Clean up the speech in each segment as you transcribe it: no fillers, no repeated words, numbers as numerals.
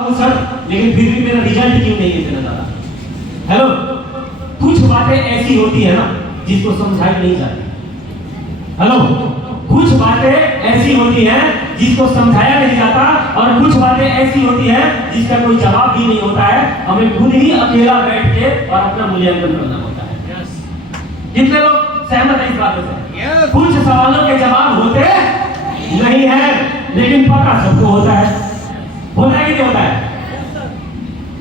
Sir, लेकिन फिर भी मेरा रिजल्ट क्यों नहीं है इतना ज्यादा? हेलो, कुछ बातें ऐसी होती है ना जिसको समझाई नहीं जाती। हेलो, कुछ बातें ऐसी होती हैं जिसको समझाया नहीं जाता, और कुछ बातें ऐसी होती हैं जिसका कोई जवाब भी नहीं होता है। हमें खुद ही अकेला बैठ के और अपना मूल्यांकन करना होता है। कितने लोग सहमत हैं इस बात से? कुछ सवालों के जवाब होते नहीं है, लेकिन पता सबको होता है। होता है कि नहीं होता है?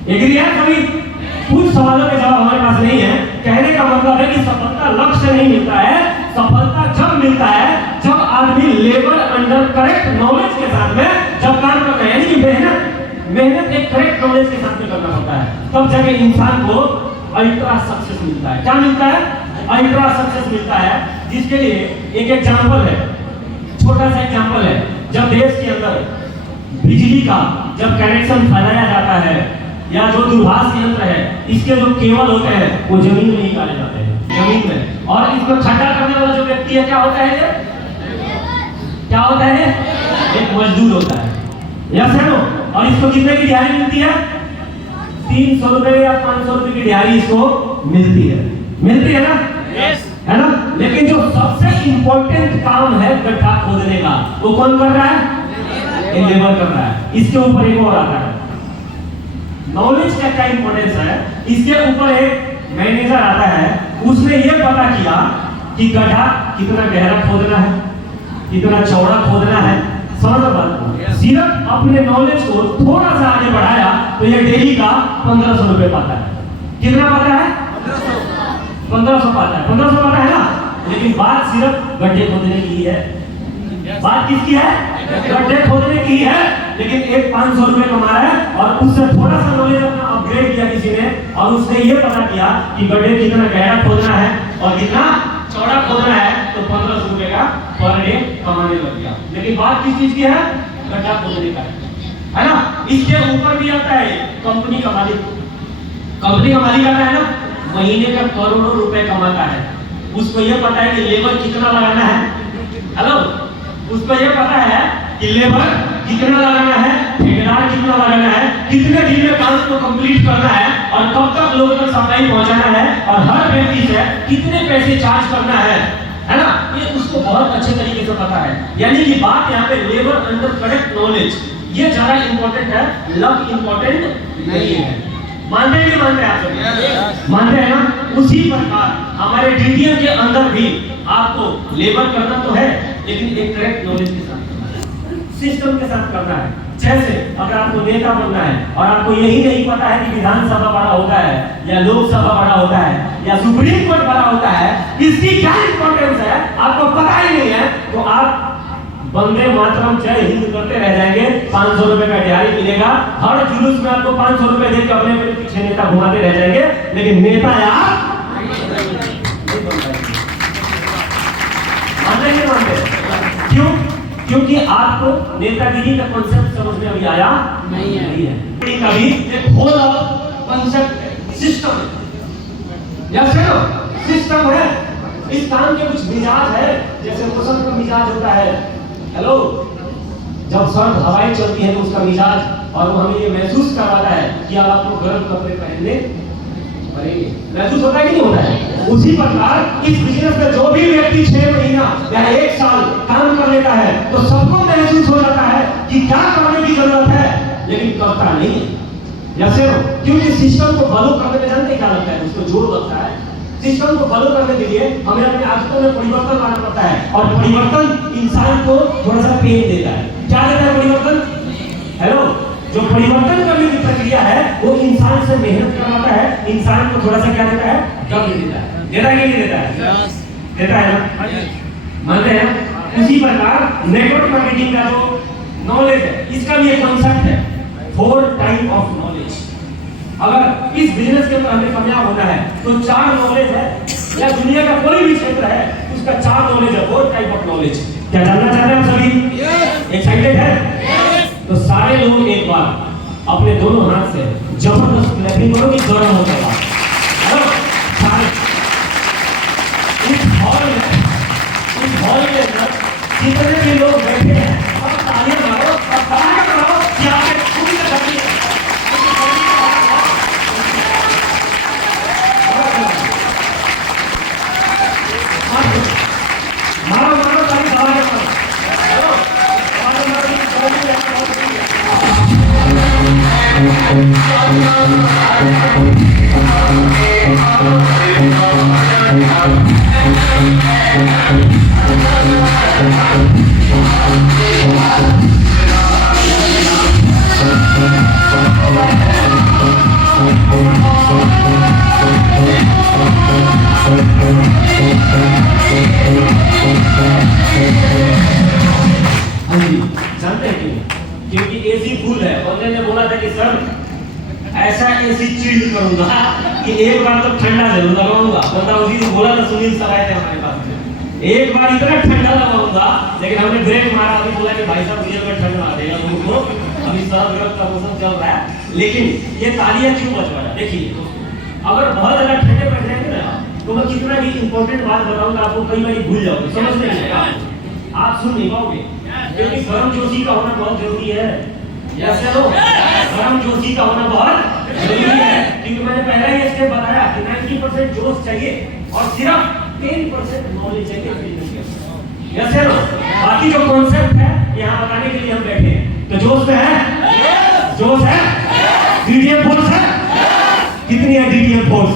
एग्री है सभी? कुछ सवालों के जवाब हमारे पास नहीं है। कहने का मतलब है कि सफलता लक्ष्य से नहीं मिलता है। सफलता जब मिलता है जब आदमी लेबर अंडर करेक्ट नॉलेज के साथ में जब काम करता है, यानी कि मेहनत एक करेक्ट नॉलेज के साथ में करना होता है, तब जाके इंसान को अल्ट्रा सक्सेस मिलता है। क्या मिलता है? अल्ट्रा सक्सेस मिलता है। जिसके लिए एक एग्जांपल है, छोटा सा एग्जांपल है। जब देश के अंदर बिजली का जब कनेक्शन फैलाया जाता है, या जो दूरभाष यंत्र है, इसके जो केबल होते हैं वो जमीन में निकाले जाते हैं, जमीन में। और इसको खड्डा करने वाला जो व्यक्ति है, क्या होता है ये? क्या होता है? एक मजदूर होता है। यस है नो? और इसको कितने की दिहाड़ी मिलती है? 300 रुपए या 500 रुपए की दिहाड़ी इसको मिलती है। मिलती है ना? यस है ना? लेकिन जो सबसे इंपॉर्टेंट काम है गड्ढा खोदने का, वो कौन कर रहा है? लेबर कर रहा है। इसके ऊपर एक और आता है, नॉलेज का क्या इंपॉर्टेंस है। इसके ऊपर एक मैनेजर आता है, उसने ये पता किया कि गड्ढा कितना गहरा खोदना है, कितना चौड़ा खोदना है। समझ बात? सिर्फ अपने नॉलेज को थोड़ा सा आगे बढ़ाया तो ये डेली का 1500 रुपए पाता है। कितना पाता है? 1500 पाता है। 1500 पाता है ना? लेकिन बात सिर्फ गड्ढे खोदने की है। बात किसकी है? गड्ढे खोदने की है। लेकिन एक 500 रुपए कमा रहा है, और उससे थोड़ा सा नॉलेज अपना अपग्रेड किया किसी ने, और उसने ये पता किया कि गड्ढे कितना गहरा खोदना है और कितना चौड़ा खोदना है, तो 1500 रुपए का पर डे कमाने लग गया। लेकिन बात किस चीज की है? गड्ढा खोदने का है ना? इसके ऊपर भी आता है कंपनी का मालिक। कंपनी का मालिक आता है ना, महीने का करोड़ों रुपए कमाता है। उसको ये पता है कि लेबर कितना लगाना है। हेलो, उसको ये पता है कि लेबर कितना लगाना है, ठेकेदार कितना लगाना है, कितने दिन में काम को कंप्लीट करना है, और कब तक लोगों तक सप्लाई पहुंचाना है, और हर व्यक्ति से कितने पैसे चार्ज करना है ना? ये उसको बहुत अच्छे तरीके से पता है। यानी कि बात यहाँ पे लेबर अंडर करेक्ट नॉलेज, ये ज्यादा इंपॉर्टेंट है, लक इंपॉर्टेंट नहीं है। मानते हैं नहीं मानते आप सब? मानते हैं ना? उसी प्रकार हमारे डीटीएम के अंदर भी आपको लेबर करना तो है, लेकिन एक करेक्ट नॉलेज के साथ करना है, सिस्टम के साथ करना है। जैसे अगर आपको नेता बनना है और आपको यही नहीं पता है कि विधानसभा बड़ा होता है या लोकसभा बड़ा होता है या सुप्रीम कोर्ट बड़ा होता है, इसकी क्या इंपॉर्टेंस है आपको पता ही नहीं है, तो आप वंदे मातरम जय हिंद करते रह जाएंगे। 500 रुपए का दिहाड़ी मिलेगा, हर जुलूस में आपको 500 रुपए देकर अपने पीछे नेता घुमाते रह जाएंगे, लेकिन नेता यार क्यों? क्योंकि आपको नेतागिरी का कॉन्सेप्ट समझ में अभी आया नहीं है। कभी एक होल कॉन्सेप्ट सिस्टम है, या चलो सिस्टम है। इस काम के कुछ मिजाज है, जैसे मौसम का मिजाज होता है। हेलो, जब सर्द हवाएं चलती है तो उसका मिजाज, और वो हमें ये महसूस करवाता है कि अब आपको गर्म कपड़े पहनने पड़ेंगे। महसूस होता है कि नहीं होता है? उसी प्रकार इस बिजनेस में जो भी व्यक्ति 6 महीना या 1 साल काम कर लेता है, तो सबको महसूस हो जाता है कि क्या करने की जरूरत है, लेकिन करता नहीं है। या सिर्फ क्योंकि सिस्टम को फॉलो करने में जानते क्या लगता है? उसको जोर लगता है। सिस्टम को फॉलो करने के लिए हमें अपने आदतों में परिवर्तन लाना पड़ता है, और परिवर्तन इंसान को थोड़ा सा पेन देता है। क्या देता है परिवर्तन? हेलो, जो परिवर्तन करने की प्रक्रिया है वो इंसान से मेहनत करवाता है, इंसान को थोड़ा सा क्या देता है? दम देता है। देता है कि नहीं देता है? देता है ना? मानते हैं ना? उसी प्रकार नेटवर्क मार्केटिंग का जो नॉलेज है, इसका भी एक कॉन्सेप्ट है, 4 टाइप ऑफ नॉलेज। अगर इस बिजनेस के अंदर हमें कामयाब होना है तो 4 नॉलेज है, या दुनिया का कोई भी क्षेत्र है उसका 4 नॉलेज है, 4 टाइप ऑफ नॉलेज। क्या जानना चाहते हैं आप सभी? एक्साइटेड है? तो सारे लोग एक बार अपने दोनों हाथ से जबरदस्त क्लैपिंग करो कि गर्म हो जाएगा। इस हॉल में जितने भी लोग बैठे हैं, तालियां मारो और तालियां मारो कि आपने खुद हाँ जी, जानते हैं क्यों? क्योंकि एसी फुल है। और मैंने बोला था कि सर ऐसा एसी चिल्ड करूंगा कि एक बार तो ठंडा जरूर लगाऊंगा। बता उसी को बोला था, सुनील सर आए थे हमारे पास में, एक बार इतना ठंडा लगाऊंगा, लेकिन हमने ब्रेक मारा। अभी बोला कि भाई साहब रियल में ठंड मार देगा तुमको, अभी सर्द का मौसम चल रहा है। लेकिन ये तालियां क्यों बजवाया? देखिए, अगर बहुत ज्यादा ठंडे पड़ जाएंगे ना, तो मैं कितना भी इंपॉर्टेंट बात बताऊंगा आपको कई बार भूल जाओगे, समझ नहीं आएगा, आप सुन नहीं पाओगे। क्योंकि गर्म जोशी का होना बहुत जरूरी है। यस या नो? गर्म जोशी का होना बहुत जरूरी है, क्योंकि मैंने पहले ही स्टेप बताया कि 90% जोश चाहिए और सिर्फ 10% नॉलेज चाहिए। यस या नो? बाकी जो कॉन्सेप्ट है यहाँ बताने के लिए हम बैठे हैं। तो जोश में है? जोश है? डीटीएम फोर्स है? कितनी है डीटीएम फोर्स?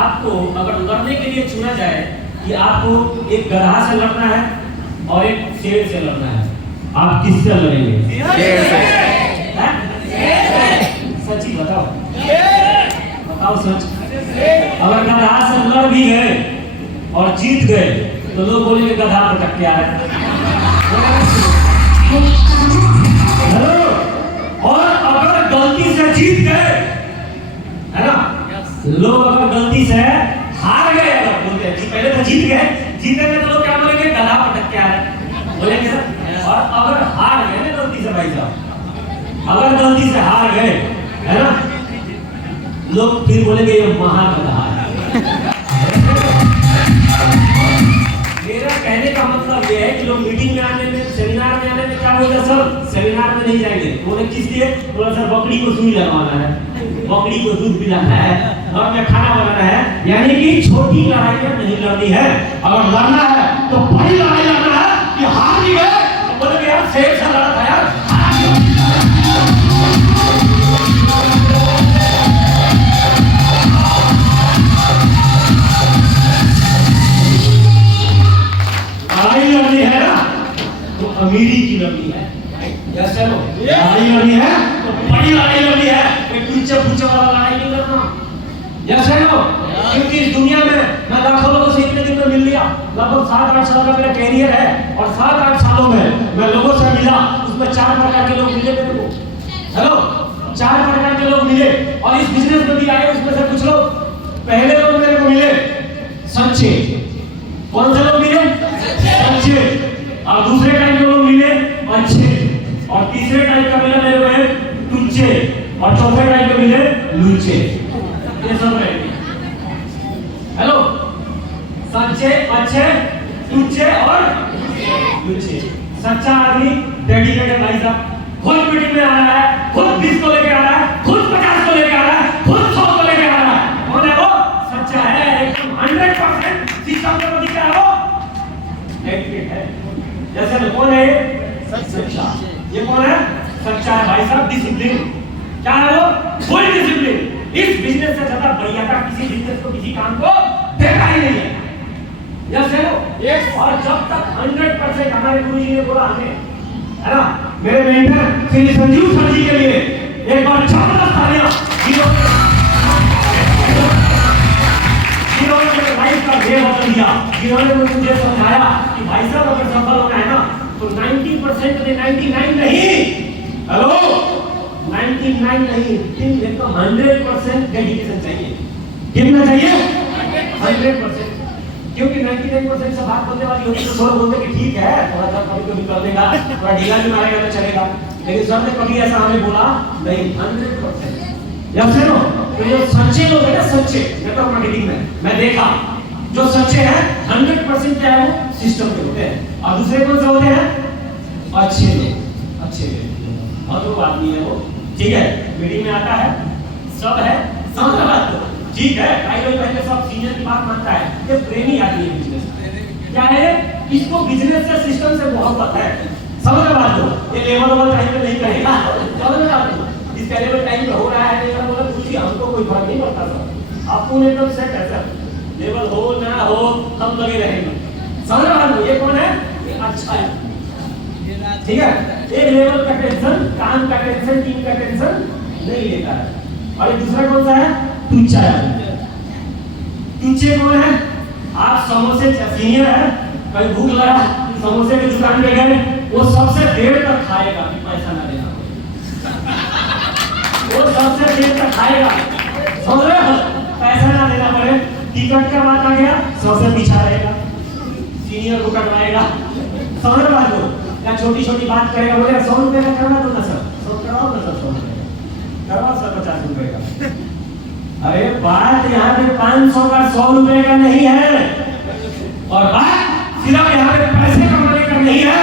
आपको अगर लड़ने के लिए चुना जाए कि आपको एक गधा से लड़ना है और एक शेर से लड़ना है, आप किससे लड़ेंगे? शेर से। सच ही बताओ, बताओ सच। अगर गधा से लड़ भी गए और जीत गए तो लोग बोलेंगे गधा पटक के आ रहा है। और अगर गलती से जीत गए, है ना, लोग अगर गलती से हार गए, अगर बोलते हैं जी पहले तो जीत गए, जीतेंगे तो लोग क्या बोलेंगे? गधा पटक के आ रहे बोलेंगे सर। और अगर हार गए ना गलती से, भाई साहब अगर गलती से हार गए, है ना, लोग फिर बोलेंगे ये महागधा है। मेरा कहने का मतलब ये है कि लोग मीटिंग में आने में, सेमिनार में आने में क्या बोलते हैं? सर सेमिनार में नहीं जाएंगे। बोले किस लिए? बोला सर बकरी को सुई लगवाना है, बकरी को दूध पिलाना है और मैं खाना बनाना है। यानी कि छोटी लड़ाइयां नहीं लड़नी है। अगर लड़ना है तो बड़ी लड़ाई लड़ना है। कि हार भी गए तो बोले यार शेर से लड़ा था यार। लड़ाई लड़नी है ना तो अमीरी की लड़नी है। जैसे लड़ाई लड़नी है तो बड़ी लड़ाई लड़नी है, पूछे पूछे वाला लड़ाई नहीं करना। जैसे नो, क्योंकि इस दुनिया में मैं लाखों लोगों से इतने दिन में मिल लिया, लगभग 7-8 साल का मेरा कैरियर है और 7-8 सालों में मैं लोगों से मिला, उसमें 4 प्रकार के लोग मिले मेरे को। हेलो, 4 प्रकार के लोग मिले और इस बिजनेस में भी आए। उसमें से कुछ लोग, पहले लोग मेरे को मिले सच्चे। कौन से लोग मिले? सच्चे। और दूसरे टाइप के लोग मिले अच्छे, और तीसरे टाइप का मिला मेरे को टुच्चे, और चौथे टाइप के मिले लुच्चे। ये सब है। हेलो, सच्चे, अच्छे, टुच्चे और लुच्चे। सच्चा आदमी डेडिकेटेड भाई साहब, खुद मीटिंग में आ रहा है, खुद 20 को लेके आ रहा है, खुद 50 को लेके आ रहा है, खुद 100 को लेके आ रहा है। कौन है वो? सच्चा है, एकदम 100% सिस्टम के प्रति क्या है वो? डेडिकेटेड है। जैसे में कौन है? सच्चा। ये कौन है? सच्चा है भाई साहब। डिसिप्लिन क्या है वो? Full discipline. इस बिजनेस से ज्यादा बढ़िया का किसी बिजनेस को, किसी काम को देखा ही नहीं है। यस है वो? यस। और जब तक 100% हमारे गुरुजी ने बोला हमें, है ना, मेरे मेंटर श्री संजीव सर जी के लिए एक बार जबरदस्त तालियां, जिन्होंने मेरे लाइफ का वे बदल दिया, जिन्होंने मुझे समझाया कि भाई साहब अगर सफल होना है ना तो 90% में 99 नहीं, हेलो 99 नहीं, लेकिन 100% डेडिकेशन चाहिए। कितना चाहिए? 100%। क्योंकि 99% से बात बोलने वाली होती है तो थोड़ा बोलते कि ठीक है, थोड़ा सा कभी कभी कर देगा, थोड़ा ढीला भी मारेगा तो चलेगा, लेकिन सर ने कभी ऐसा हमें बोला नहीं, 100%। या फिर तो जो सच्चे लोग हैं ना, सच्चे नेटवर्क मार्केटिंग में मैं देखा, जो सच्चे हैं 100% क्या है वो सिस्टम के होते हैं। और दूसरे कौन से होते हैं? अच्छे लोग, अच्छे लोग। और जो आदमी है वो ठीक है, मीटिंग में आता है, सब है, समझ बात ठीक है, भाई भाई पहले सब सीनियर की बात मानता है, ये प्रेमी आदमी है बिजनेस। क्या है, इसको बिजनेस से सिस्टम से मोहब्बत है। समझ में बात को, ये लेवल टाइम पे नहीं करेगा, समझ में बात को, इस लेवल टाइम पे हो रहा है नहीं हो रहा कुछ हमको कोई फर्क नहीं पड़ता सर, आपको एकदम सेट है सर, लेवल हो ना हो हम लगे रहेंगे। समझ में बात को, ये कौन है, ये अच्छा है, ठीक है। एक लेवल का टेंशन, काम का टेंशन, टीम का टेंशन नहीं लेता है। और दूसरा कौन सा है, टुच्चा है। टुच्चे कौन है, आप समोसे सीनियर है, कहीं भूख लगा समोसे की दुकान पे गए, वो सबसे देर तक खाएगा, पैसा ना देना, वो सबसे देर तक खाएगा, समझ रहे हो, पैसा ना देना पड़े। टिकट का बात आ गया, सबसे पीछा रहेगा, सीनियर को कटवाएगा, समझ रहे बात को, या छोटी छोटी बात करेगा, बोले 100 रुपए का करवा दो ना सर, 100 करवाओ ना सर, 100 रुपए करवाओ सर, 50 रुपए का। अरे बात यहाँ पे 500 का 100 रुपए का नहीं है, और बात सिर्फ यहाँ पे पैसे कमाने का नहीं है,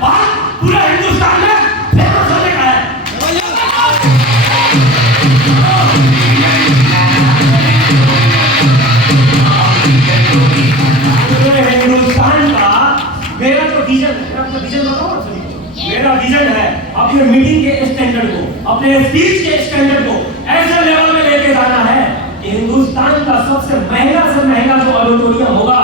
बात पूरा हिंदुस्तान में फेमस होने का है। पूरे हिंदुस्तान का मेरा जो विजन है, अपना विजन बताओ सभी को, मेरा विजन है अपने मीटिंग के स्टैंडर्ड को, अपने स्पीच के स्टैंडर्ड को ऐसे लेवल में लेके जाना है कि हिंदुस्तान का सबसे महंगा जो ऑडिटोरियम होगा,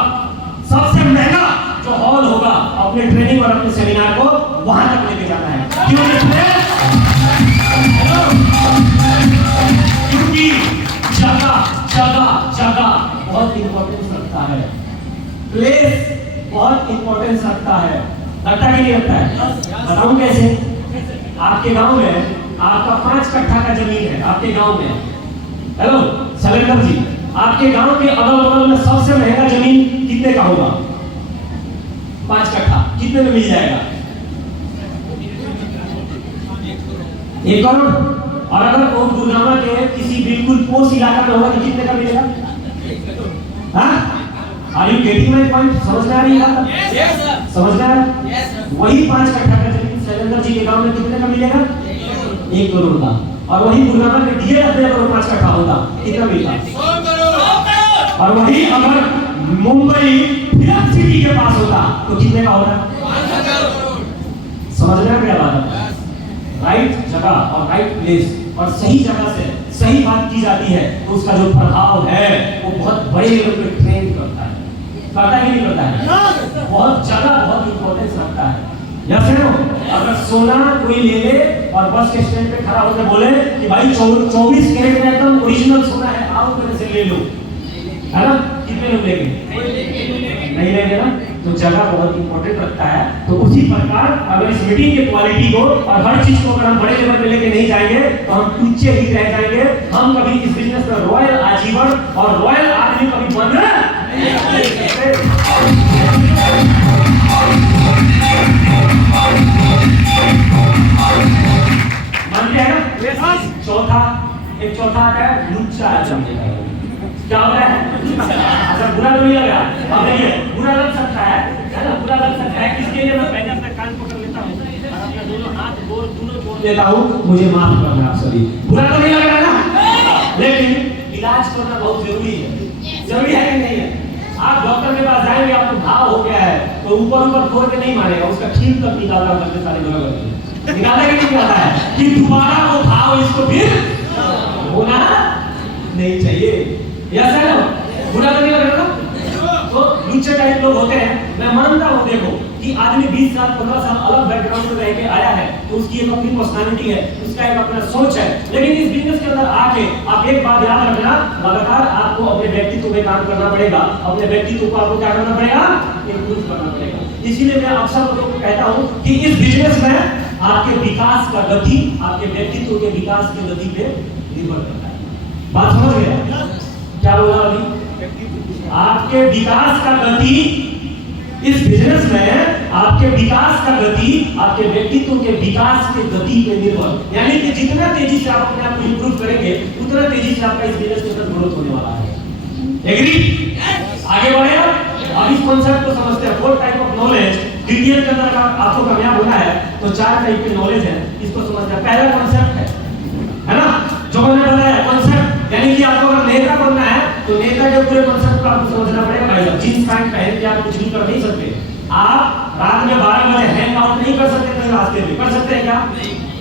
सबसे महंगा जो हॉल होगा, अपने ट्रेनिंग और अपने सेमिनार को वहां तक लेके जाना है। क्योंकि जगह बहुत इंपॉर्टेंस रखता है, प्लेस बहुत इंपॉर्टेंस रखता है, लगता कि नहीं लगता है, बताऊं कैसे। आपके गांव में आपका 5 कट्ठा का जमीन है, आपके गांव में, हेलो शैलेंद्र जी, आपके गांव के अगल बगल में सबसे महंगा जमीन कितने का होगा, 5 कट्ठा, कितने में मिल जाएगा, 1 करोड़। और अगर वो गुड़गांव के किसी बिल्कुल पोस्ट इलाका में होगा तो कितने का मिलेगा, are you getting my point, समझ में आ रही है, समझ में आ रहा है। वही 5 कट्ठा का जमीन शैलेंद्र जी के गांव में कितने का मिलेगा, 1 करोड़ का। और वही गुड़गांव में डीए रखने पर 5 कट्ठा होगा, कितना मिलेगा, 100 करोड़। और वही अगर मुंबई फिल्म सिटी के पास होता तो कितने का होता, 5,000 करोड़। समझ में आ गया बात, राइट जगह और राइट प्लेस और सही जगह से सही बात की जाती है तो उसका जो प्रभाव है वो बहुत बड़े लेवल पे ट्रेन करता है, करता ही नहीं करता है, बहुत जगह बहुत इंपॉर्टेंस रखता है। जैसे अगर सोना कोई ले ले और बस के स्टैंड पे खड़ा होकर बोले कि भाई 24 कैरेट का एकदम ओरिजिनल सोना है, आओ मेरे से ले लो, है ना, कितने लोग लेंगे, नहीं लेंगे ना, तो जगह बहुत इंपॉर्टेंट रखता है। तो उसी प्रकार अगर इस मीटिंग की क्वालिटी को और हर चीज को अगर हम बड़े लेवल पे लेके नहीं जाएंगे तो हम पीछे ही रह जाएंगे। हम कभी इस बिजनेस में रॉयल आजीवन और रॉयल आदमी कभी बन नहीं सकते। मान लिया ना, चौथा आता है लुच्चा आदमी। क्या होता है, अच्छा बुरा तो नहीं लगा, अब देखिए बुरा लग सकता है ना, बुरा लग सकता है। इसके लिए मैं पहले अपना कान पकड़ लेता हूँ और अपना दोनों हाथ गोर दोनों जोड़ लेता हूँ, मुझे माफ करना आप सभी। बुरा तो नहीं लग रहा ना, लेकिन इलाज करना बहुत जरूरी है, जरूरी है कि नहीं है। आप डॉक्टर के पास जाएंगे, आपको घाव हो गया है तो ऊपर ऊपर फोड़ के नहीं मारेगा, उसका खीर तक निकालना करके सारे लोग निकालना कि नहीं निकालता है कि दोबारा वो घाव इसको फिर होना नहीं चाहिए। ऐसा है ना, बुरा तो नहीं लग रहा ना, तो लुच्चे टाइप लोग होते हैं। मैं मानता हूँ देखो कि आदमी 20 साल 15 साल अलग बैकग्राउंड से रह के आया है तो उसकी एक अपनी पर्सनालिटी है, उसका एक अपना सोच है। लेकिन इस बिजनेस के अंदर आके आप एक बात याद रखना, लगातार आपको अपने व्यक्तित्व पे काम करना पड़ेगा, अपने व्यक्तित्व को आपको क्या करना पड़ेगा, इंप्रूव करना पड़ेगा। इसीलिए मैं अक्सर लोगों को कहता हूँ कि इस बिजनेस में आपके विकास का गति आपके व्यक्तित्व के विकास की गति पे निर्भर करता है। बात समझ गए क्या बोला अभी? आपके विकास का गति इस बिजनेस में आपके विकास का गति आपके व्यक्तित्व के विकास के गति पे निर्भर, यानी कि जितना तेजी से आप अपने आप को इंप्रूव करेंगे उतना तेजी से आपका इस बिजनेस के अंदर ग्रोथ होने वाला है। एग्री? आगे बढ़े अब इस कॉन्सेप्ट को समझते हैं। 4 टाइप ऑफ नॉलेज डीटीएल के अंदर आपको कामयाब होना है तो 4 टाइप के नॉलेज है, इसको समझते हैं। पहला कॉन्सेप्ट है ना, जो मैंने बताया कॉन्सेप्ट, यानी कि आपको अगर नेता बनना है तो नेता के पूरे कॉन्सेप्ट को आपको समझना पड़ेगा भाई साहब। जींस पैंट पहन के आप कुछ भी कर नहीं सकते। आप रात में 12 बजे हैंग आउट नहीं कर सकते कहीं रास्ते में, कर सकते हैं क्या?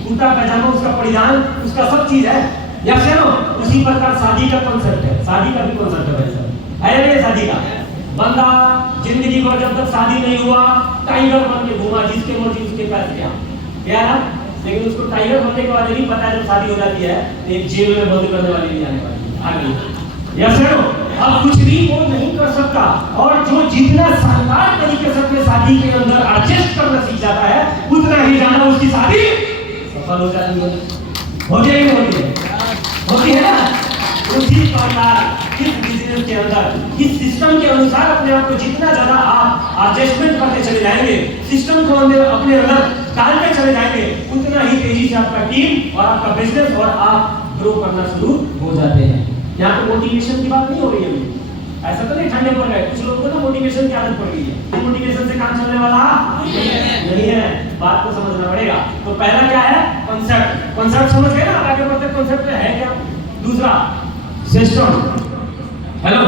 कुर्ता पैजामा उसका परिधान उसका सब चीज है, या फिर उसी प्रकार शादी का कॉन्सेप्ट है, शादी का भी कॉन्सेप्ट है भाई साहब, है ना? शादी का बंदा जिंदगी भर जब तक शादी नहीं हुआ टाइगर बन के घूमा, जिसके मर्जी उसके पास गया, क्या ना? लेकिन उसको टाइगर बनने के बाद नहीं पता है जब शादी हो जाती है एक जेल में बंद करने वाली नहीं आने वाली आगे, या फिर अब कुछ भी वो नहीं कर सकता। और जो जितना शानदार तरीके से अपने शादी के अंदर एडजस्ट करना सीख जाता है उतना ही ज्यादा उसकी शादी सफल हो जाती है। होती है ना? उसी प्रकार इस बिजनेस के अंदर इस सिस्टम के अनुसार अपने आप को जितना ज्यादा आप एडजस्टमेंट करते चले जाएंगे, सिस्टम को अपने अंदर डालते चले जाएंगे, उतना ही तेजी से आपका टीम और आपका बिजनेस और आप ग्रो करना शुरू हो जाते हैं। यहाँ पे मोटिवेशन की बात नहीं हो रही है अभी, ऐसा तो नहीं ठंडे पड़ गए कुछ लोगों को ना मोटिवेशन की आदत पड़ गई है, मोटिवेशन से काम चलने वाला नहीं है, बात को समझना पड़ेगा। तो पहला क्या है? कॉन्सेप्ट। कॉन्सेप्ट समझ गए ना? आगे बढ़ते कॉन्सेप्ट है क्या? दूसरा system. Hello,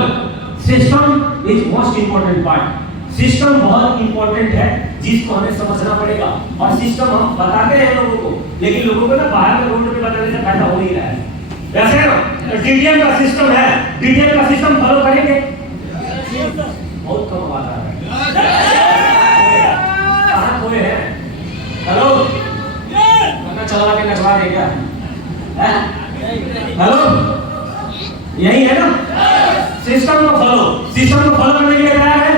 system is most important part. System बहुत इंपॉर्टेंट है जिसको हमें समझना पड़ेगा। और सिस्टम हम बताते हैं लोगों को, लेकिन लोगों को ना बाहर में रोड पे बताने से फायदा हो नहीं रहा है। वैसे डीडीएम का सिस्टम है, डीडीएम का सिस्टम फॉलो करेंगे? बहुत कम आता है। कहां खोए हैं? हेलो, पता चला के नचवा दे क्या? हेलो, यही है ना? सिस्टम को फॉलो करने के लिए तैयार है?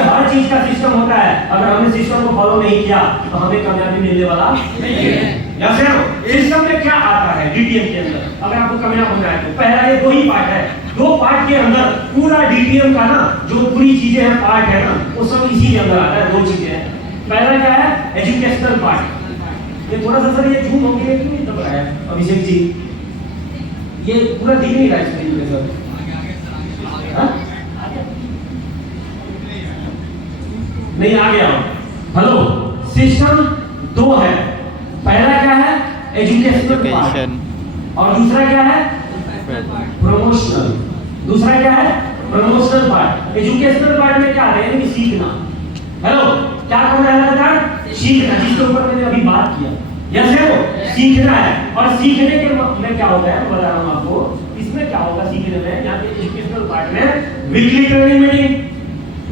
हर चीज का सिस्टम होता है, अगर हमने सिस्टम को फॉलो नहीं किया तो हमें कामयाबी मिलने वाला नहीं है। या फिर सिस्टम में क्या आता है डीटीएम के अंदर अगर आपको कामयाब होना है तो पहला ये दो ही पार्ट है। दो पार्ट के अंदर पूरा डीटीएम का ना जो पूरी चीजें हैं पार्ट है ना वो सब इसी के अंदर आता है। दो चीजें हैं, पहला क्या है? Educational part. ये थोड़ा सा सर ये झूम हो गया क्यों नहीं दब रहा है अभिषेक जी? ये पूरा दिख नहीं रहा स्क्रीन पे सर। नहीं आ गया। हेलो, सिस्टम दो है, पहला क्या है? एजुकेशनल पार्ट और दूसरा क्या है? प्रमोशनल। दूसरा क्या है? Promotional part. एजुकेशनल पार्ट में क्या है? यानी सीखना। हेलो, क्या करना है लगातार? सीखना, जिसके ऊपर मैंने अभी बात किया। यस है, वो सीखना है। और सीखने के में क्या होता है बता रहा हूं आपको। इसमें क्या होगा सीखने में? यहाँ पे एजुकेशनल पार्ट में weekly training meeting,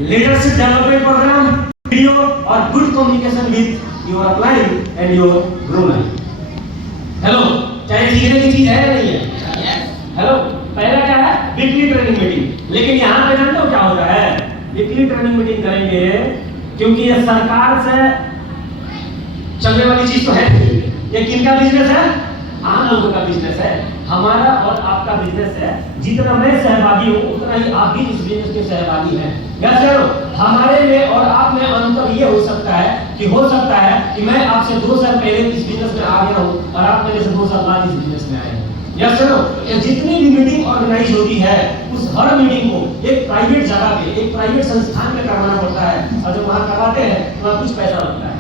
leadership development programme, video और good communication with your upline and your grow line. Hello, चाहे सीखने की चीज है या नहीं है? हेलो, पहला क्या है? Weekly training meeting. लेकिन यहाँ पे जानते हो क्या होता है? वीकली ट्रेनिंग मीटिंग करेंगे क्योंकि ये सरकार से चलने वाली चीज तो है। ये किनका बिजनेस है? आम लोगों का बिजनेस है, हमारा और आपका बिजनेस है। जितना मैं सहभागी हूँ उतना ही आप भी इस बिजनेस के सहभागी हैं। यस करो, हमारे में और आप में अंतर ये हो सकता है कि मैं आपसे 2 साल पहले इस बिजनेस में आ गया हूँ और आप मेरे से 2 साल बाद इस बिजनेस में आए हैं। यस करो, जितनी भी मीटिंग ऑर्गेनाइज होती है उस हर मीटिंग को एक प्राइवेट जगह पे, एक प्राइवेट संस्थान में करवाना पड़ता है। और जब वहाँ करवाते हैं तो वहाँ कुछ पैसा लगता है।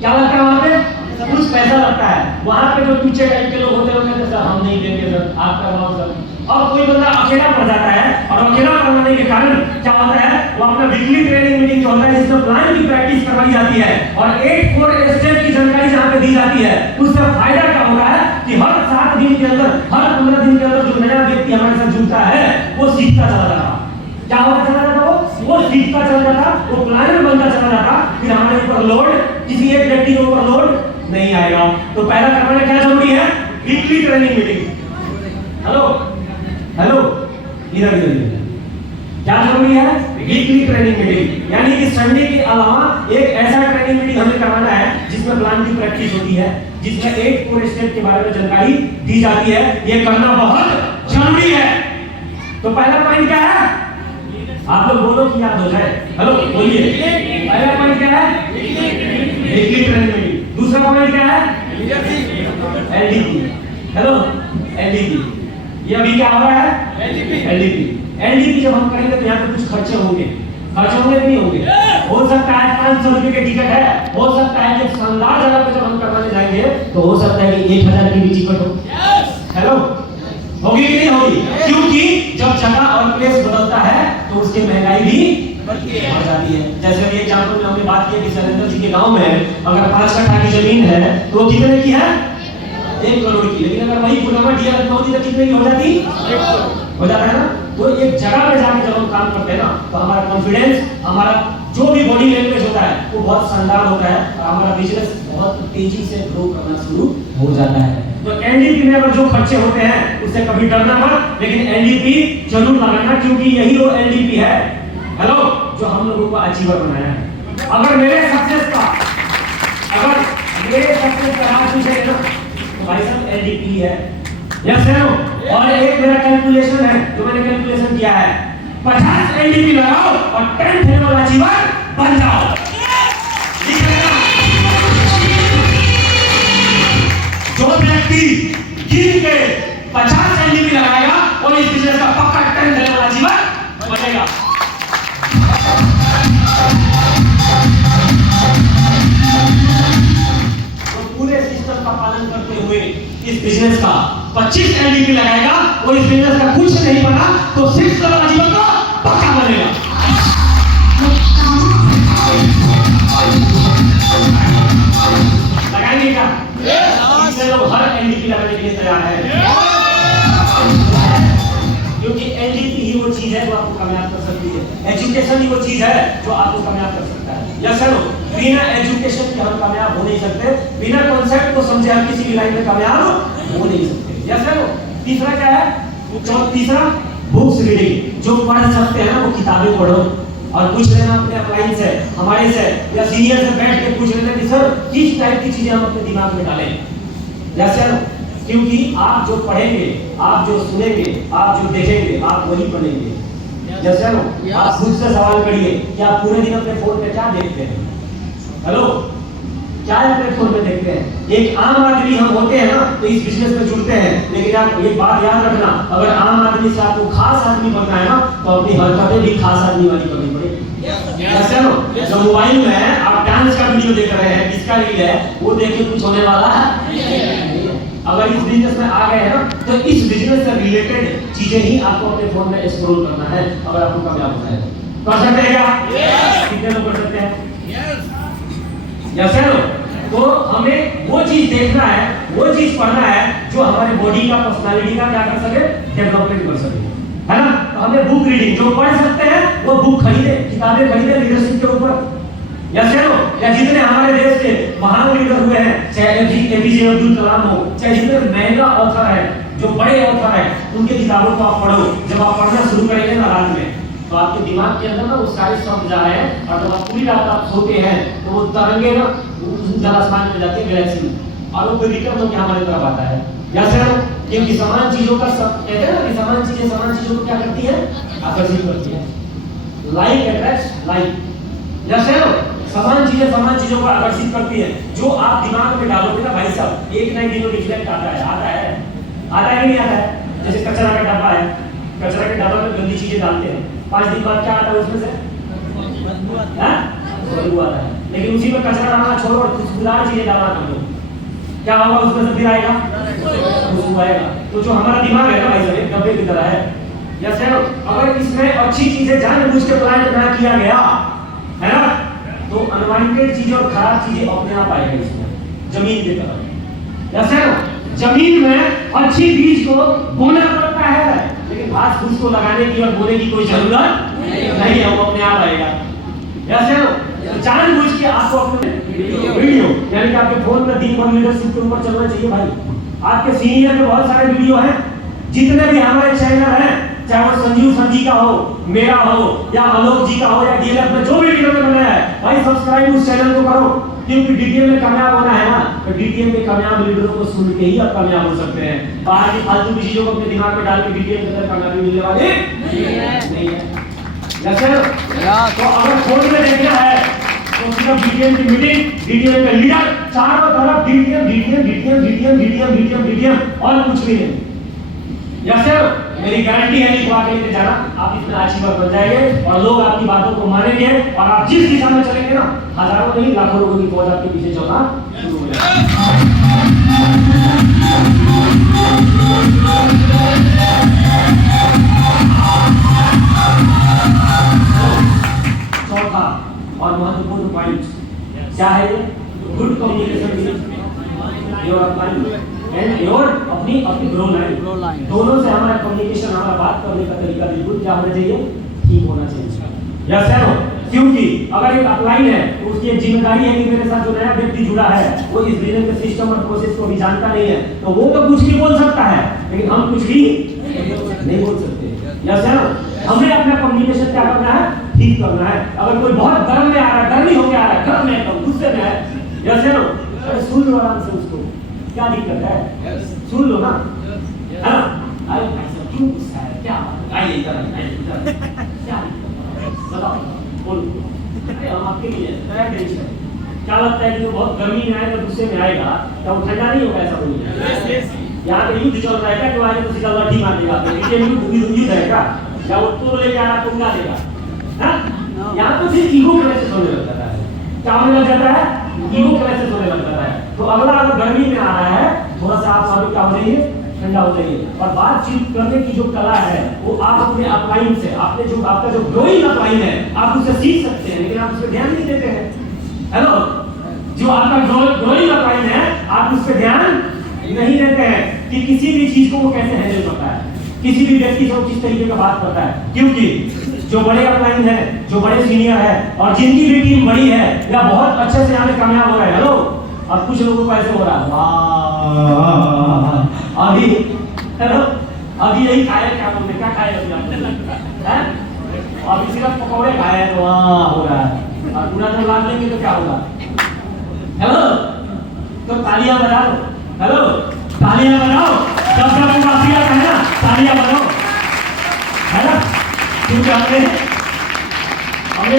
क्या लगता है वहाँ पे? कुछ पैसा लगता है। वहाँ पे जो पीछे टाइप के लोग होते हैं उन्हें सर हम नहीं देंगे सर, आप करवाओ सर। और कोई बंदा अकेला पड़ जाता है और अकेला पड़ने के कारण क्या होता है? वो अपना वीकली ट्रेनिंग मीटिंग जो होता है जिसमें प्लान की प्रैक्टिस करवाई जाती है और 8 4 स्टेप की जानकारी जहाँ पे दी जाती है, उससे फायदा क्या होता है कि हर 7 दिन के अंदर, हर 15 दिन के अंदर जो नया व्यक्ति हमारे साथ जुड़ता है वो सीखता चला जाता। क्या होता चला जाता? वो सीखता चला जाता, वो प्लान में बनता चला जाता। फिर हमारे ऊपर लोड, किसी एक व्यक्ति के ऊपर लोड नहीं आएगा। तो पहला करना क्या जरूरी है? Weekly training meeting. हेलो, इधर क्या जरूरी है? Weekly training meeting. यानी कि संडे के अलावा एक ऐसा ट्रेनिंग मीटिंग हमें करवाना है जिसमें प्लान की प्रैक्टिस होती है, जिसमें 8 4 स्टेप के बारे में जानकारी दी जाती है। ये करना बहुत जरूरी है। तो पहला पॉइंट क्या है? आप लोग बोलो कि याद हो जाए। हेलो, बोलिए। पहला पॉइंट क्या है? Weekly training meeting. दूसरा पॉइंट क्या है? एलडीपी। Hello, LDP. ये अभी क्या हो रहा है? एलडीपी जब हम करेंगे तो यहाँ पे कुछ खर्चे होंगे कि नहीं होंगे? हो सकता है 500 रुपए के टिकट है, हो सकता है कि शानदार जगह पे जब हम करवाने जाएंगे तो हो सकता है कि 1000 की भी टिकट हो। हेलो, होगी कि नहीं होगी? क्योंकि जब जगह और प्लेस बदलता है तो उसकी महंगाई भी बढ़ जाती है। जैसे अभी एग्जांपल में हमने बात की कि शैलेंद्र जी के गांव में अगर 5 कट्ठा की जमीन है तो वो कितने की है? 1 करोड़ की। लेकिन अगर वही पुराना डीआर होती तो कितने की हो जाती? हो जाता है ना। तो एक जगह पे जाके जब हम काम करते हैं ना तो हमारा कॉन्फिडेंस, हमारा जो भी बॉडी लैंग्वेज होता है वो बहुत शानदार होता है और हमारा बिजनेस बहुत तेजी से ग्रो करना शुरू हो जाता है। तो एनडीपी में अगर जो खर्चे होते हैं उससे कभी डरना मत, लेकिन एनडीपी जरूर लगाना, क्योंकि यही वो एनडीपी है हेलो जो हम लोगों को अचीवर बनाया है। अगर मेरे सक्सेस का राज पूछे ना तो भाई साहब एनडीपी है। यस है नो। और एक मेरा कैलकुलेशन है जो मैंने कैलकुलेशन किया है, 50 एनडीपी लगाओ और 10 लेवल अचीवर बन जाओ। जो व्यक्ति गिन के 50 एनडीपी लगाएगा और इस बिजनेस का पक्का 10 लेवल अचीवर बनेगा। तो पूरे सिस्टम का पालन करते हुए इस बिजनेस का 25 एनडीपी लगाएगा और इस बिजनेस का कुछ नहीं बना तो 6 लेवल अचीवर का पक्का बनेगा। लगाएंगे क्या? इससे लोग हर एनडीपी लगाने के लिए तैयार है, क्योंकि एनडीपी ही वो चीज है जो आपको कामयाब कर सकती है। एजुकेशन ही वो चीज है जो आपको कामयाब कर सकता है। यस सर, बिना एजुकेशन के हम कामयाब हो नहीं सकते, बिना कॉन्सेप्ट को समझे हम किसी भी लाइन में कामयाब हो नहीं सकते। Yes sir. तीसरा क्या है? तीसरा बुक्स रीडिंग। जो पढ़ सकते हैं ना वो किताबें पढ़ो और पूछ लेना अपने अपलाइन से, हमारे से या सीनियर से बैठ के पूछ लेना कि सर किस टाइप की चीजें हम अपने दिमाग में डालें। Yes sir. क्योंकि आप जो पढ़ेंगे, आप जो सुनेंगे, आप जो देखेंगे, आप वही पढ़ेंगे। जैसे आप खुद से सवाल करिए कि आप पूरे दिन अपने फोन पे क्या देखते हैं? हेलो, क्या अपने फोन पे देखते हैं? एक आम आदमी हम होते हैं ना तो इस बिजनेस में जुड़ते हैं, लेकिन आप एक बात याद रखना, अगर आम आदमी से आपको खास आदमी बनना है ना तो अपनी हरकतें भी खास आदमी वाली करनी पड़ेगी। जैसे ना जो मोबाइल में आप डांस का वीडियो देख रहे हैं, किसका रील है, वो देख के कुछ होने वाला है। अगर इस बिजनेस में आ गए हैं ना तो इस बिजनेस से रिलेटेड चीजें ही आपको अपने फोन में एक्सप्लोर करना है अगर आपको कामयाब होना है। कर सकते हैं क्या? कितने लोग कर सकते हैं? यस है। तो हमें वो चीज देखना है, वो चीज पढ़ना है जो हमारे बॉडी का, पर्सनालिटी का क्या कर सके, डेवलपमेंट कर सके, है ना। तो हमें बुक रीडिंग, जो पढ़ सकते हैं वो बुक खरीदे, किताबें खरीदे लीडरशिप के ऊपर। यस है नो। या जितने हमारे देश के महान लीडर हुए हैं, चाहे एपीजे अब्दुल कलाम हो, चाहे जितने महंगा ऑथर है, जो बड़े ऑथर है, उनके किताबों को आप पढ़ो। जब आप पढ़ना शुरू करेंगे ना रात में तो आपके दिमाग के अंदर ना वो सारे शब्द जा रहे हैं और जब आप पूरी रात आप सोते हैं तो वो तरंगे ना जल आसमान में जाती है, गैलेक्सी में, और वो रिटर्न होकर हमारे तरफ आता है। या सर, क्योंकि समान चीजों का सब कहते हैं ना कि समान चीजों को क्या करती है? आकर्षित करती है। Like attracts like. या सर, समान चीजों को आकर्षित करती है। जो आप दिमाग में डालोगे ना भाई साहब, एक ना एक दिन रिफ्लेक्ट आता है कि नहीं आता है? जैसे कचरा का डब्बा है, कचरा के डब्बा में गंदी चीजें डालते हैं, 5 दिन बाद क्या आता है उसमें से? बदबू आता है। लेकिन उसी में कचरा डालना छोड़ो और खुशबूदार चीजें डालना कर दो, क्या होगा? उसमें से फिर आएगा खुशबू आएगा। तो जो हमारा दिमाग है ना भाई साहब, एक डब्बे की तरह है। या सर, अगर इसमें अच्छी चीजें जानबूझ के प्लान ना किया गया है ना तो अनवांटेड चीजें और खराब चीजें अपने आप आएंगी इसमें, जमीन की तरह। जैसे जमीन में अच्छी बीज को बोना पड़ता है, लेकिन घास फूस को लगाने की और बोने की कोई जरूरत नहीं है, वो अपने आप आएगा। जैसे जानबूझ के आपको अपने वीडियो यानी कि आपके फोन में दिन भर लीडरशिप के ऊपर चलना चाहिए भाई। आपके सीनियर के बहुत सारे वीडियो हैं, जितने भी हमारे चैनल हैं, चाहे वो संजीव सर जी का हो, मेरा हो, या आलोक जी का हो, या डीएलएफ में जो भी वीडियो में बनाया है भाई, सब्सक्राइब उस चैनल को करो। क्योंकि डीटीएम में कामयाब होना है ना तो डीटीएम में कामयाब लीडरों को सुन के ही आप कामयाब हो सकते हैं। बाहर की फालतू की चीजों को अपने दिमाग में डाल के डीटीएम के अंदर कामयाबी मिलने वाली नहीं है। जैसे तो अगर फोन में देखना है तो सिर्फ डीटीएम की मीटिंग, डीटीएम के लीडर, चारों तरफ डीटीएम और कुछ भी नहीं। जैसे मेरी गारंटी है लिखवा के लेके जाना, आप इतना अचीवर बन जाएंगे और लोग आपकी बातों को मानेंगे और आप जिस दिशा में चलेंगे ना, हजारों नहीं लाखों लोगों की फौज आपके पीछे चलना शुरू हो जाएगी। चौथा और महत्वपूर्ण पॉइंट क्या है? ये good communication your upline and your अपनी ग्रो लाइन, दोनों से हमारा कम्युनिकेशन, हमारा बात करने का तरीका बिल्कुल क्या होना चाहिए? ठीक होना चाहिए। यस है नो? क्योंकि अगर एक अपलाइन है तो उसकी एक जिम्मेदारी है कि मेरे साथ जो नया व्यक्ति जुड़ा है वो इस बिजनेस के सिस्टम और प्रोसेस को भी जानता नहीं है, तो वो तो कुछ भी बोल सकता है लेकिन हम कुछ भी नहीं बोल सकते। यस है नो? हमें अपना कम्युनिकेशन क्या करना है? ठीक करना है। अगर कोई बहुत गर्म में आ रहा है, गर्मी होके आ रहा है, गर्म में एकदम गुस्से में है, यस है नो? अरे सुन लो आराम से उसको, क्या दिक्कत है? सुन लो ना, है ना? अरे ऐसा क्यों गुस्सा है? क्या आइए इधर आइए, क्या बताओ, बोलो। अरे हम आपके लिए क्या टेंशन? क्या लगता है कि वो बहुत गर्मी में आएगा, गुस्से में आएगा, क्या वो ठंडा नहीं होगा? ऐसा बोलिए। यहाँ पे युद्ध चल रहा है क्या? जो आगे तो सीधा लाठी मार देगा, युद्ध है क्या? क्या वो तो लेके आ रहा तो उड़ा देगा? यहाँ तो सिर्फ ईगो क्लैशेस होने लग जाता है। क्या होने लग जाता है? ईगो क्लैशेस होने लग जाता है। तो अगला अगर गर्मी में आ रहा है, थोड़ा सा आप स्वाभाविक क्या हो जाइए, ठंडा हो जाइए। और बातचीत करने की जो कला है वो आप अपने अपलाइन से, आपने जो आपका जो ग्रोइंग अपलाइन है, आप उससे सीख सकते हैं, लेकिन आप उस पर ध्यान नहीं देते हैं। हेलो, जो आपका ग्रोइंग अपलाइन है, आप उस पर ध्यान नहीं देते हैं कि किसी भी चीज को वो कैसे हैंडल करता है, किसी भी व्यक्ति से किस तरीके का बात करता है। क्योंकि जो बड़े अपलाइन है, जो बड़े सीनियर है और जिनकी भी टीम बड़ी है या बहुत अच्छे से यहाँ पे कामयाब हो रहा है, हेलो, अब कुछ लोगों को ऐसे हो रहा है, वाह अभी, हेलो, अभी यही खाया, क्या बोलते, क्या खाया अभी आपने? अभी सिर्फ पकौड़े खाए तो वाह हो रहा है, और पूरा जब लाद लेंगे तो क्या होगा? हेलो, तो तालियां बजाओ, हेलो, तालियां बजाओ, जब जब वो आसिया है ना, तालियां बजाओ, है ना? क्योंकि हमने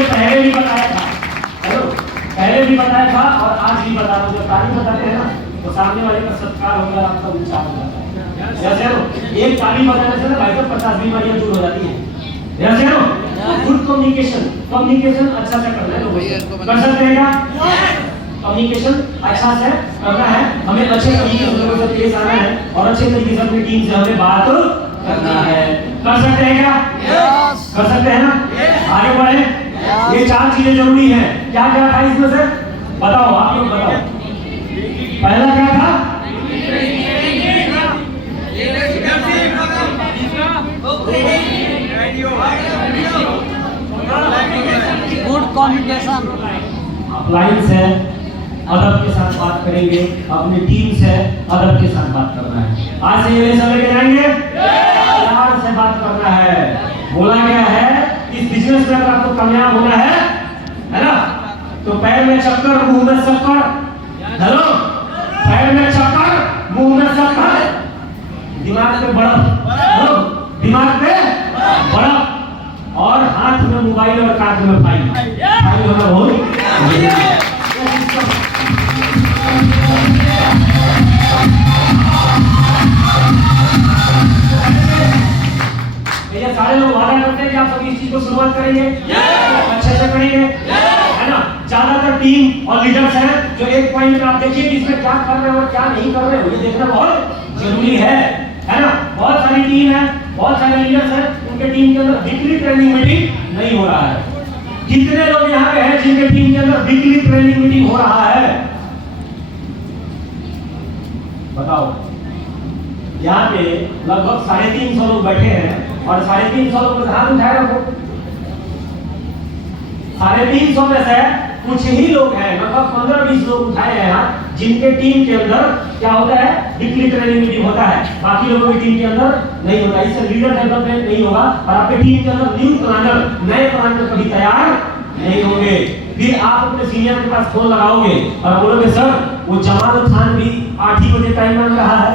पहले भी बताया था, हेलो, पहले भी बताया था और आज भी बता रहा हूँ, जब ताली बताते हैं ना तो सामने वाले का सत्कार होकर आपका ऊंचा हो जाता है। जैसे नो एक ताली बजाने से ना भाई साहब 50 बीमारियां दूर हो जाती हैं। जैसे नो गुड कम्युनिकेशन अच्छा से करना है, लोगों कर सकते हैं क्या? कम्युनिकेशन अच्छा से करना है, हमें अच्छे कम्युनिकेशन लोगों से पेश आना है और अच्छे तरीके से अपनी टीम से हमें बात करना है। कर सकते हैं क्या? कर सकते हैं ना? आगे बढ़े। ये 4 चीजें जरूरी हैं। क्या क्या था इसमें से? बताओ, आप लोग बताओ। पहला क्या था? Good communication. अपलाइन से अदब के साथ बात करेंगे, अपनी टीम से अदब के साथ बात करना है। आज से ये सब लेके जाएंगे, प्यार से बात करना है। बोला गया है इस बिजनेस में अगर आपको कामयाब होना है ना, तो पैर में चक्कर मुंह में शक्कर, हेलो, पैर में चक्कर मुंह में शक्कर, दिमाग पे बर्फ, हेलो, दिमाग पे बर्फ और हाथ में मोबाइल और कांच में फाइल होना बहुत ये सारे लोग वादा करते हैं कि आप सभी इस चीज को शुरुआत करेंगे, अच्छे से करेंगे, है ना? ज्यादातर टीम और लीडर्स हैं जो एक पॉइंट में आप देखिए कि इसमें क्या कर रहे हो और क्या नहीं कर रहे हो, ये देखना बहुत जरूरी है ना? बहुत सारी टीम है, बहुत सारे लीडर्स हैं, उनके टीम के अंदर वीकली ट्रेनिंग मीटिंग नहीं हो रहा है। कितने लोग यहाँ पे हैं जिनके टीम के अंदर वीकली ट्रेनिंग मीटिंग हो रहा है? बताओ। यहाँ पे लगभग 350 लोग बैठे हैं और 350 लोग हाथ उठाए रखो। 350 में से कुछ ही लोग हैं, लगभग 15-20 लोग उठाए हैं हाथ, जिनके टीम के अंदर क्या होता है? वीकली ट्रेनिंग मीटिंग होता है। बाकी लोगों की टीम के अंदर नहीं होता। इससे लीडर डेवलपमेंट नहीं होगा और आपकी टीम के अंदर न्यू प्लानर, नए प्लानर कभी तैयार नहीं होंगे। फिर आप अपने सीनियर के पास फोन लगाओगे और बोलोगे सर वो जमाल खान भी 8 ही बजे टाइम मांग रहा है,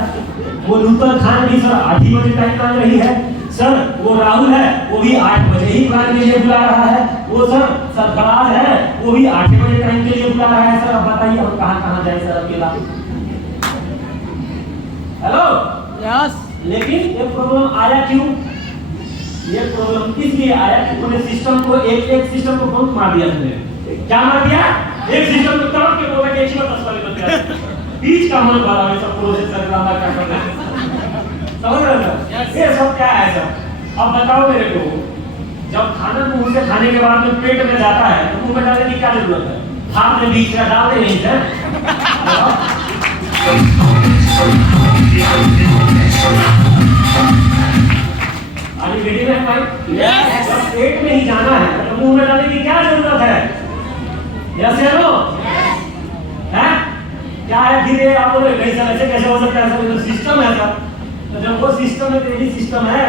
वो नूतन खान भी सर 8 ही बजे टाइम मांग रही है, सर वो राहुल है वो भी 8 बजे ही प्लान के लिए बुला रहा है, वो सर सरफराज है वो भी 8 बजे टाइम के लिए बुला रहा है। सर अब बताइए हम कहाँ जाए सर अकेला? हेलो, यस लेकिन ये प्रॉब्लम आया क्यों? ये प्रॉब्लम इसलिए आया कि पूरे सिस्टम को एक सिस्टम को बंद मार दिया तुमने। क्या मार दिया? एक सिस्टम को तोड़ के बोला कि एक ही बार 10 वाले बन गया। बीच का मन भरा है सब प्रोसेसर ग्राफर क्या कर रहे हैं, समझ रहे हो? ये सब क्या है सब? अब बताओ मेरे को, जब खाना मुंह से खाने के बाद में पेट में जाता है तो मुंह में डालने की क्या जरूरत है? हाथ में बीच में डाल दे नहीं सर। अभी रेडी है भाई? जब पेट में ही जाना है तो मुंह में डालने की क्या जरूरत है? यस या नो? हैं? क्या है फिर ये आप बोले कैसे ऐसे कैसे हो सकता है? सर सिस्टम है सर। तो जब वो सिस्टम है तो यही सिस्टम है।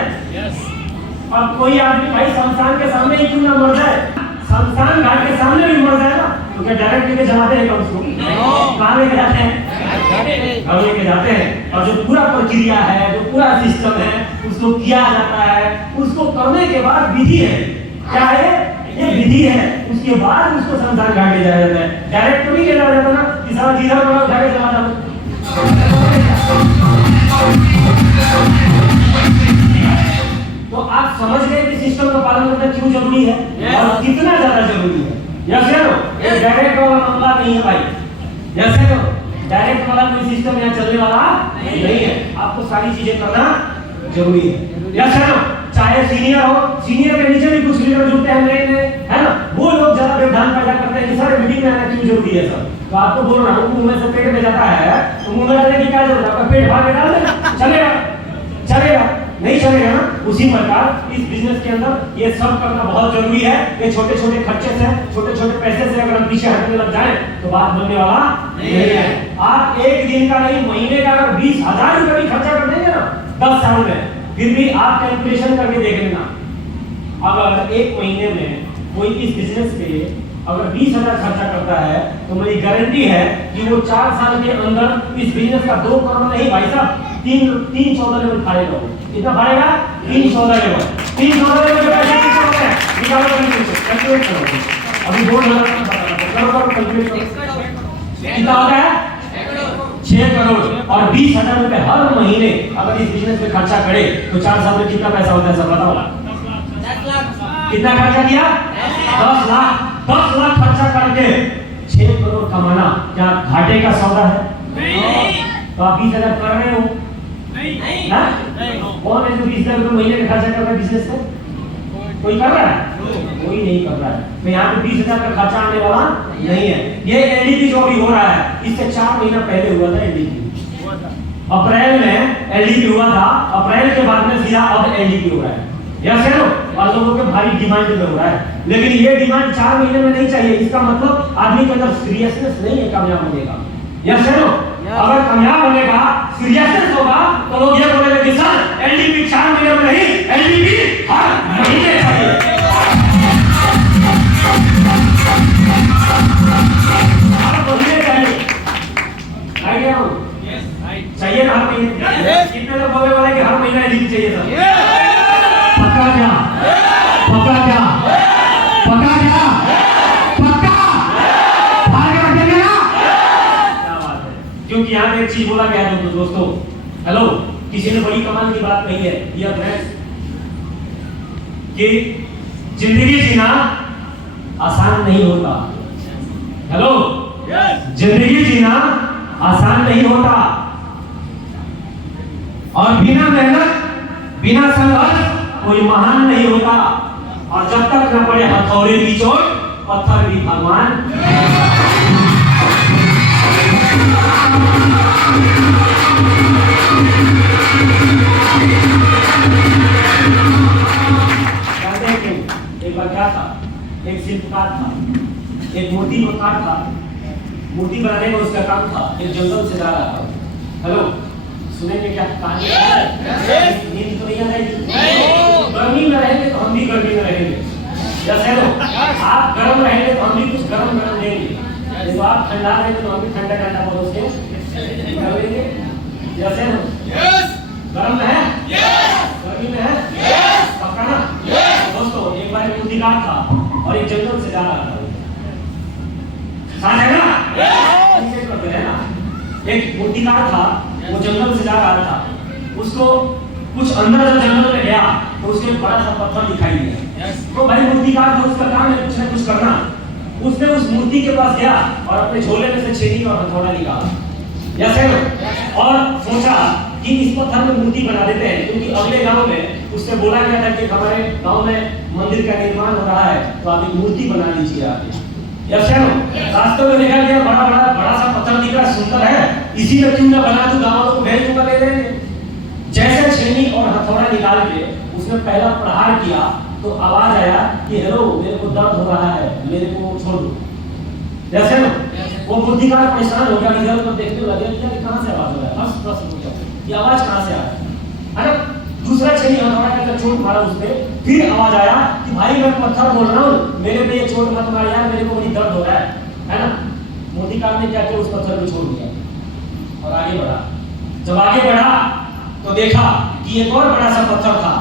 अब कोई आदमी भाई शमशान के सामने ही क्यों ना मर जाए? शमशान घाट के सामने भी मर जाए ना तो क्या डायरेक्ट लेके जमाते हैं उसको? कहाँ लेके जाते हैं? घर लेके जाते हैं। और जो पूरा प्रक्रिया है, जो पूरा सिस्टम है, उसको किया जाता है। उसको करने के बाद विधि है। क्या है? ये विधि है। उसके बाद उसको शमशान घाट ले जाया जाता है। डायरेक्ट तो नहीं ले जाया जाता ना कि सारा जीरा बड़ा उठा के जमा दो। तो आप समझ गए कि सिस्टम का पालन करना क्यों जरूरी है और कितना ज्यादा जरूरी है। यस या नो? ये डायरेक्ट वाला मामला नहीं है भाई। यस या नो? डायरेक्ट वाला कोई सिस्टम यहाँ चलने वाला नहीं है। आपको सारी चीजें करना जरूरी है। यस या नो? चाहे सीनियर हो, सीनियर के नीचे भी कुछ लीडर जुड़ते हैं नए नए, है ना? वो लोग ज्यादा व्यवधान पैदा करते हैं कि सारे मीटिंग में आना क्यों जरूरी है सर। तो आपको बोल रहा हूँ मुंह में से पेट में जाता है तो मुंह में डालने की क्या जरूरत है? आपका पेट भाग के डाल देना, चलेगा? चलेगा नहीं चलेगा ना? उसी प्रकार इस बिजनेस के अंदर ये सब करना बहुत जरूरी है। ये छोटे छोटे खर्चे से, छोटे छोटे पैसे से अगर हम पीछे हटने लग जाए तो बात बनने वाला नहीं है। आप एक दिन का नहीं, महीने का अगर 20,000 रुपए भी खर्चा कर देंगे ना 10 साल में, फिर भी आप कैलकुलेशन करके देख लेना, अगर एक महीने में कोई इस बिजनेस पे अगर 20,000 खर्चा करता है तो मेरी गारंटी है कि वो 4 साल के अंदर इस बिजनेस का 2 करोड़ नहीं भाई साहब, 3-14 लेवल फाड़ेगा। कितना फाड़ेगा? 3-14 लेवल। 3-14 लेवल के पैसे कितने होते हैं? निकालो कैलकुलेट करो। अभी 2,000 करो, कैलकुलेट करो। कितना होता है? 6 करोड़। और 20,000 रुपए हर महीने अगर इस बिजनेस में खर्चा करे तो 4 साल में कितना पैसा होता है सर बताओ? 10 लाख। कितना खर्चा किया? 10 लाख। 10 लाख खर्चा करके 6 करोड़ कमाना क्या घाटे का सौदा है? नहीं। तो आप 20,000 कर रहे हो? नहीं। कौन है जो 20,000 रुपए महीने का खर्चा कर रहा है बिजनेस में? कोई कर रहा है? कोई नहीं कर रहा है। तो यहाँ पे 20,000 का खर्चा आने वाला नहीं है। ये एलडीपी जो भी हो रहा है इससे 4 महीना पहले हुआ था एलडीपी। अप्रैल में एलडीपी हुआ था, अप्रैल के बाद में सीधा अब एलडीपी हो रहा है। यस है नो? और लोगों के भारी डिमांड में हो रहा है। लेकिन ये डिमांड 4 महीने में नहीं चाहिए। इसका मतलब आदमी के अंदर सीरियसनेस नहीं है कामयाब होने का। यस है नो? अगर कामयाब होने का सीरियसनेस होगा तो लोग ये बोलेंगे कि सर एलडीपी 4 महीने में नहीं, एलडीपी हर महीने चाहिए। हर महीने चाहिए। आइडिया हो? चाहिए ना हर महीने? कितने लोग बोलने वाले कि हर महीना एलडीपी चाहिए सर? पक्का क्या? पक्का क्या? पक्का क्या? पक्का? भाग के रखेंगे ना? क्या बात है? क्योंकि यहाँ पे एक चीज बोला गया है दोस्तों, हेलो, किसी ने बड़ी कमाल की बात कही है डियर फ्रेंड्स कि जिंदगी जीना आसान नहीं होता। हेलो, जिंदगी जीना आसान नहीं होता और बिना मेहनत, बिना संघर्ष कोई महान नहीं होता। और जब तक न पड़े हथौड़े की चोट, पत्थर भी भगवान। एक बार क्या था, एक शिल्पकार था, एक मूर्ति बनाता था। मूर्ति बनाने में उसका काम था, एक जंगल से जा रहा था। हेलो, सुनेंगे क्या कहानी? नींद तो नहीं आ रही? गर्मी में रहेंगे तो हम भी गर्मी में रहेंगे। जैसे लो, आप गर्म रहेंगे तो हम भी कुछ गर्म देंगे। तो आप ठंडा रहेंगे तो हम भी ठंडा ठंडा परोस के कर लेंगे। जैसे लो, गर्म में है, गर्मी में है, पक्का ना? दोस्तों, एक बार एक मूर्तिकार था और एक जंगल से जा रहा था। साथ है ना? करते हैं ना? एक मूर्तिकार था, वो जंगल से जा रहा था। उसको कुछ अंदर जब जंगल में गया तो उसको एक बड़ा सा पत्थर दिखाई दिया। तो भाई मूर्तिकार जो उसका काम है कुछ ना कुछ करना, उसने उस मूर्ति के पास गया और अपने झोले में से छेनी और हथौड़ा निकाला, जैसे और सोचा कि इस पत्थर में मूर्ति बना देते हैं, क्योंकि अगले गांव में उससे बोला गया था कि हमारे गांव में मंदिर का निर्माण हो रहा है, तो आप एक मूर्ति बना लीजिए आप। रास्ते में देखा गया बड़ा सा पत्थर दिख रहा सुंदर है, इसी में क्यों ना बना दूं, गांव वालों को भेज दूंगा ले लेंगे। जैसे छेनी और हथौड़ा निकाल के उसने पहला प्रहार किया तो आवाज आया कि हेलो मेरे को दर्द हो रहा है, मेरे को छोड़ दो। जैसे ना वो मूर्तिकार परेशान हो गया, इधर उधर देखने लगे कि कहां से आवाज हो रहा है, बस ये आवाज कहां से आ रहा है। अरे दूसरा छेनी हथौड़ा का चोट मारा उसने, फिर आवाज आया कि भाई मैं पत्थर बोल रहा हूं, मेरे पे ये चोट मत मार यार, मेरे को बड़ी दर्द हो रहा है ना। मूर्तिकार ने क्या किया, उस पत्थर को छोड़ दिया और आगे बढ़ा। जब आगे बढ़ा तो देखा कि एक और बड़ा सा पत्थर था,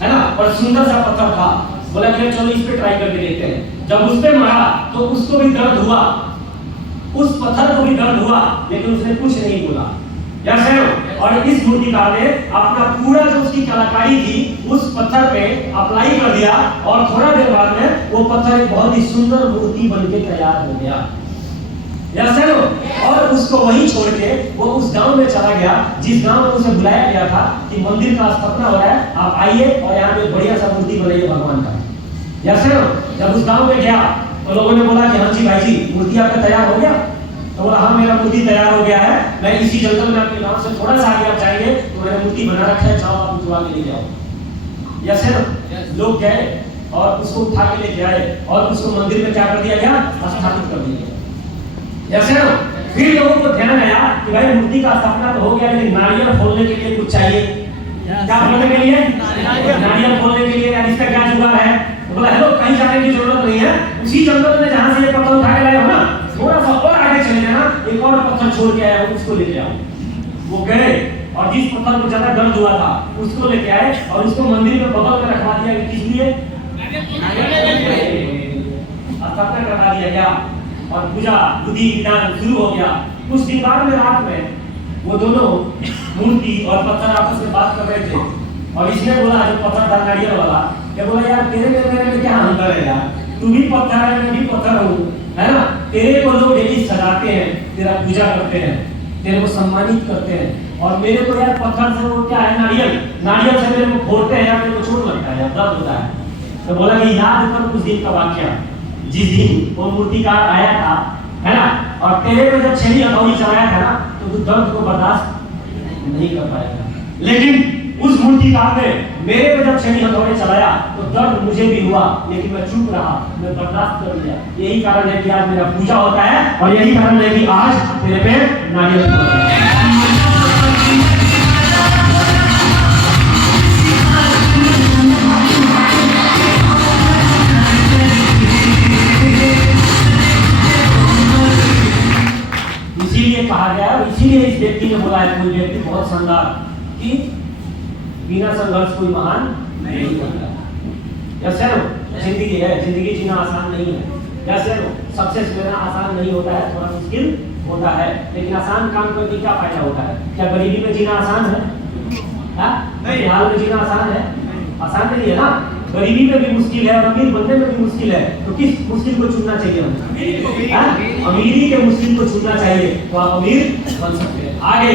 है ना, और सुंदर सा पत्थर था। बोला कि चलो इस पे ट्राई करके देखते हैं। जब उस पे मारा तो उसको भी दर्द हुआ, उस पत्थर को भी दर्द हुआ, लेकिन उसने कुछ नहीं बोला। और इस मूर्तिकार ने अपना पूरा जो उसकी कलाकारी थी उस पत्थर पे अप्लाई कर दिया और थोड़ा देर बाद में वो पत्थर एक बहुत ही सुंदर मूर्ति बनके तैयार हो गया। और उसको वहीं छोड़ के वो उस गांव में चला गया जिस गांव में उसे बुलाया गया था कि मंदिर का स्थापना हो रहा है, आप आइए और यहाँ पे बढ़िया सा मूर्ति बनाइए भगवान का। जब उस गांव में गया तो लोगों ने बोला कि हाँ जी भाई जी मूर्ति आपका तैयार हो गया। तो बोला हाँ मेरा मूर्ति तैयार हो गया है, मैं इसी जंगल में आपके गांव से थोड़ा सा आगे आप जाएंगे तो मैंने मूर्ति बना रखा है, जाओ आप उठवा के ले जाओ। लोग गए और उसको उठा के लेके आए और उसको मंदिर में क्या कर दिया गया, स्थापित कर दिया गया। फिर लोगों को ध्यान आया कि भाई मूर्ति का स्थापना तो हो गया, लेकिन नारियल फोड़ने के लिए कुछ चाहिए। क्या फोड़ने के लिए? नारियल फोड़ने के लिए। यार इसका क्या जुगाड़ है? तो बोला हेलो कहीं जाने की जरूरत नहीं है, उसी जंगल में जहां से ये पत्थर उठा के लाए हो ना, थोड़ा सा और आगे चले जाना, एक और पत्थर छोड़ के आया उसको लेके आओ। वो गए और जिस पत्थर को ज्यादा दर्द हुआ था उसको लेके आए और उसको मंदिर में बगल में रखवा दिया। किस लिए? स्थापना करवा दिया गया और पूजा विधि विधान शुरू हो गया। कुछ दिन बाद में रात में वो दोनों मूर्ति और पत्थर आपस में बात कर रहे थे और इसने बोला जो पत्थर था नारियल वाला, क्या बोला यार तेरे में मेरे में क्या अंतर है यार, तू भी पत्थर है मैं भी पत्थर हूँ, है ना। तेरे को लोग डेली सजाते हैं, तेरा पूजा करते हैं, तेरे को सम्मानित करते हैं, और मेरे को यार पत्थर से वो क्या है नारियल से मेरे को फोड़ते हैं, मेरे को चोट लगता है, दर्द होता है। तो बोला कि याद कर कुछ दिन का वाक्य, जिस दिन वो मूर्तिकार आया था, है ना, और तेरे पे जब छेनी हथौड़ी चलाया था ना तो तू दर्द को बर्दाश्त नहीं कर पाएगा, लेकिन उस मूर्तिकार ने मेरे पे जब छेनी हथौड़ी चलाया तो दर्द मुझे भी हुआ, लेकिन मैं चुप रहा, मैं बर्दाश्त कर लिया। यही कारण है कि आज मेरा पूजा होता है और यही कारण है कि आज तेरे पे नारियल फोड़ते हैं। इसीलिए कहा गया, इसीलिए इस व्यक्ति ने बोला है, कोई व्यक्ति बहुत शानदार कि बिना संघर्ष कोई महान नहीं बनता। जैसे जिंदगी है, जिंदगी जीना आसान नहीं है। जैसे सक्सेस लेना आसान नहीं होता है, थोड़ा मुश्किल होता है, लेकिन आसान काम करके क्या फायदा होता है? क्या गरीबी में जीना आसान है? नहीं। हाल में जीना आसान है? आसान नहीं है ना। गरीबी में भी मुश्किल है और अमीर बनने में भी मुश्किल है, तो किस मुश्किल को चुनना चाहिए हमें? अमीरी के मुश्किल को चुनना चाहिए, तो आप अमीर बन सकते हैं। आगे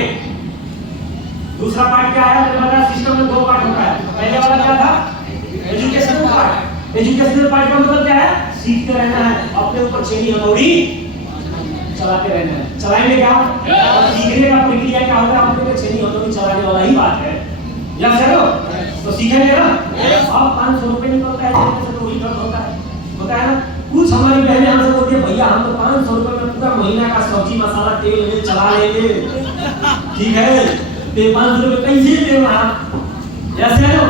दूसरा पार्ट क्या है? मैंने बताया सिस्टम में दो पार्ट होता है। पहले वाला क्या था? Educational part. एजुकेशनल पार्ट का मतलब क्या है? सीखते रहना है, अपने ऊपर छेनी हथौड़ी चलाते रहना है। चलाएंगे क्या? और सीखने का प्रक्रिया क्या होता है? अपने पे छेनी हथौड़ी चलाने वाला ही बात है। या चलो तो सीखेंगे ना। अब 500 रुपए निकलता है तो वही खर्च होता है ना। कुछ हमारी बहनें हमसे बोलती है भैया हम तो 500 रुपए में पूरा महीना का सब्जी मसाला तेल चला लेंगे, ठीक है, ते 500 रुपए कैसे दे वहां? जैसे लो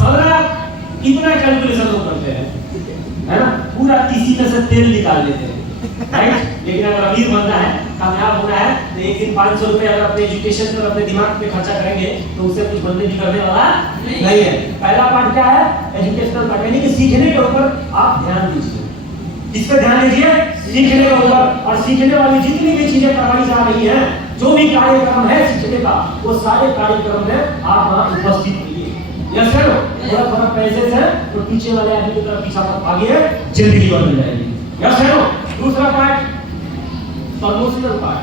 सारा इतना कैलकुलेशन लोग करते हैं, है ना, पूरा किसी में से तेल निकाल लेते हैं, राइट। लेकिन अगर अमीर बनना है, कामयाब होना है, तो एक दिन 500 रुपए अगर अपने एजुकेशन पर अपने दिमाग पे खर्चा करेंगे तो उससे कुछ बनने की करने वाला नहीं है। पहला पार्ट क्या है? एजुकेशनल पार्ट, यानी कि सीखने के ऊपर आप ध्यान दीजिए। इस पे ध्यान दीजिए, सीखने के ऊपर। और सीखने वाली जितनी भी चीजें करवाई जा रही हैं, जो भी कार्यक्रम है सीखने का, वो सारे कार्यक्रम में आप वहाँ उपस्थित रहिए। यस सर, थोड़ा थोड़ा पैसे से तो पीछे वाले आदमी की तरफ पीछा मत भागिए, जिंदगी बदल जाएगी। Yes sir. दूसरा पार्ट प्रमोशनल पार्ट।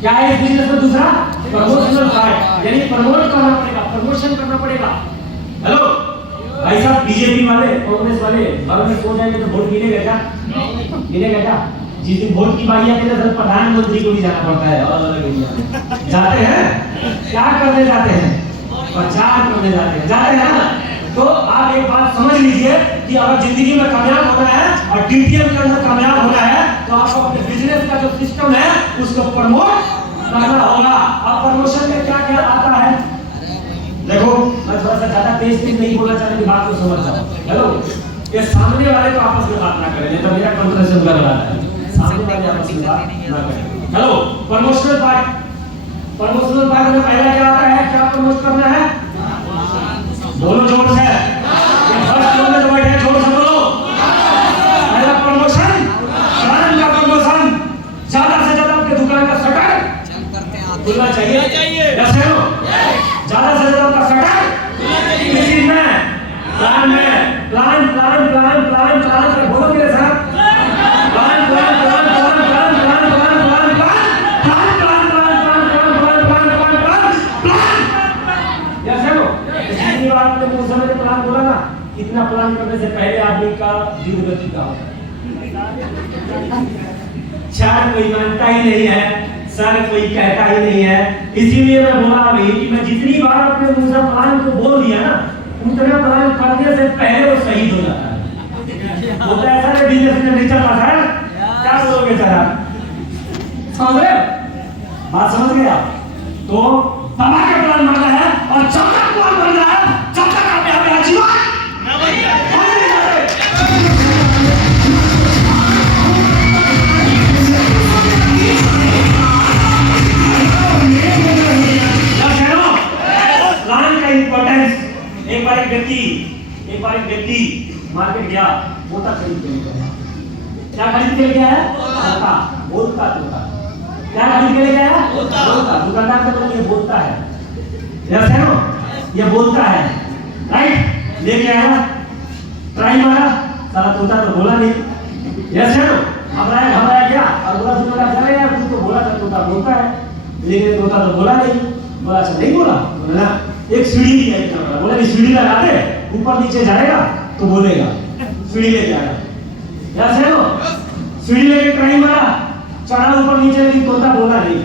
क्या है इस बिजनेस में? दूसरा प्रमोशनल पार्ट, यानी प्रमोट करना पड़ेगा, प्रमोशन करना पड़ेगा। हेलो भाई साहब, बीजेपी वाले, कांग्रेस वाले घर में सो जाएंगे तो वोट मिलेगा क्या? मिलेगा क्या? जिस दिन वोट की बारी आती है ना, प्रधानमंत्री को भी जाना पड़ता है, अलग अलग एरिया में जाते हैं। क्या करने जाते हैं? प्रचार करने जाते हैं, जाते हैं ना। तो आप एक बात समझ लीजिए कि अगर जिंदगी में कामयाब होना है और टीटीएम के अंदर कामयाब होना है, तो आपको अपने बिजनेस का जो सिस्टम है उसको प्रमोट करना होगा। अब प्रमोशन में क्या क्या आता है देखो, मैं थोड़ा सा ज्यादा तेज नहीं बोलना चाहता कि बात को समझ जाओ। हेलो, ये सामने वाले तो आपस में बात ना करें, नहीं तो मेरा कंट्रोवर्शन कर रहा है। सामने वाले आपस में बात ना करें। Hello, promotional part. Promotional part में पहला क्या आता है? क्या प्रमोट करना है? बोलो जोर से। ये फर्स्ट फ्लोर में जो बैठे हैं, जोर से बोलो। पहला प्रमोशन, दुकान का प्रमोशन। ज्यादा से ज्यादा आपके दुकान का शटर खुलना चाहिए। यस है नो? ज्यादा से ज्यादा आपका शटर किस चीज में? प्लान में। Plan plan plan plan plan कर बोलो मेरे साथ। Plan plan plan plan plan plan plan plan plan plan plan plan plan plan plan plan. Yes है नो? जितनी बार आपने मुंह से प्लान बोला ना, इतना प्लान करने से पहले आदमी का जीव गति का होता है। चार कोई मानता ही नहीं है, सर कोई कहता ही नहीं है। इसीलिए मैं बोला अभी कि मैं जितनी बार अपने मुंह से प्लान को बोल दिया ना, उतना प्लान करने से पहले वो शहीद हो जाता है। होता है सर, बिजनेस में नहीं चलता सर। क्या बोलोगे सर आप? समझ रहे? बात समझ गए आप? तो दबा के प्लान मारना है, और जब तक प्लान बनना है, जब तक आप यहाँ पे जीवन एक बार एक व्यक्ति मार्केट गया, बोता खरीद के लेकर आया। क्या खरीद के लेके आया? बोता। बोता तोता। क्या खरीद के लेके आया? बोता। दुकानदार को बोला ये बोलता है। यस है नो? ये बोलता है, राइट? लेके आया, ट्राई मारा, साला तोता तो बोला नहीं। यस है नो? घबराया क्या? और बोला दुकानदार, चले यार तू तो बोला था तोता बोलता है, लेकिन तोता तो बोला नहीं। बोला अच्छा नहीं बोला? बोला एक सीढ़ी दी है, बोला कि सीढ़ी लगा दे, ऊपर नीचे जाएगा तो बोलेगा। सीढ़ी लेके आया। यस है नो? सीढ़ी लेके ट्राई मारा, चढ़ा ऊपर नीचे, लेकिन तोता बोला नहीं।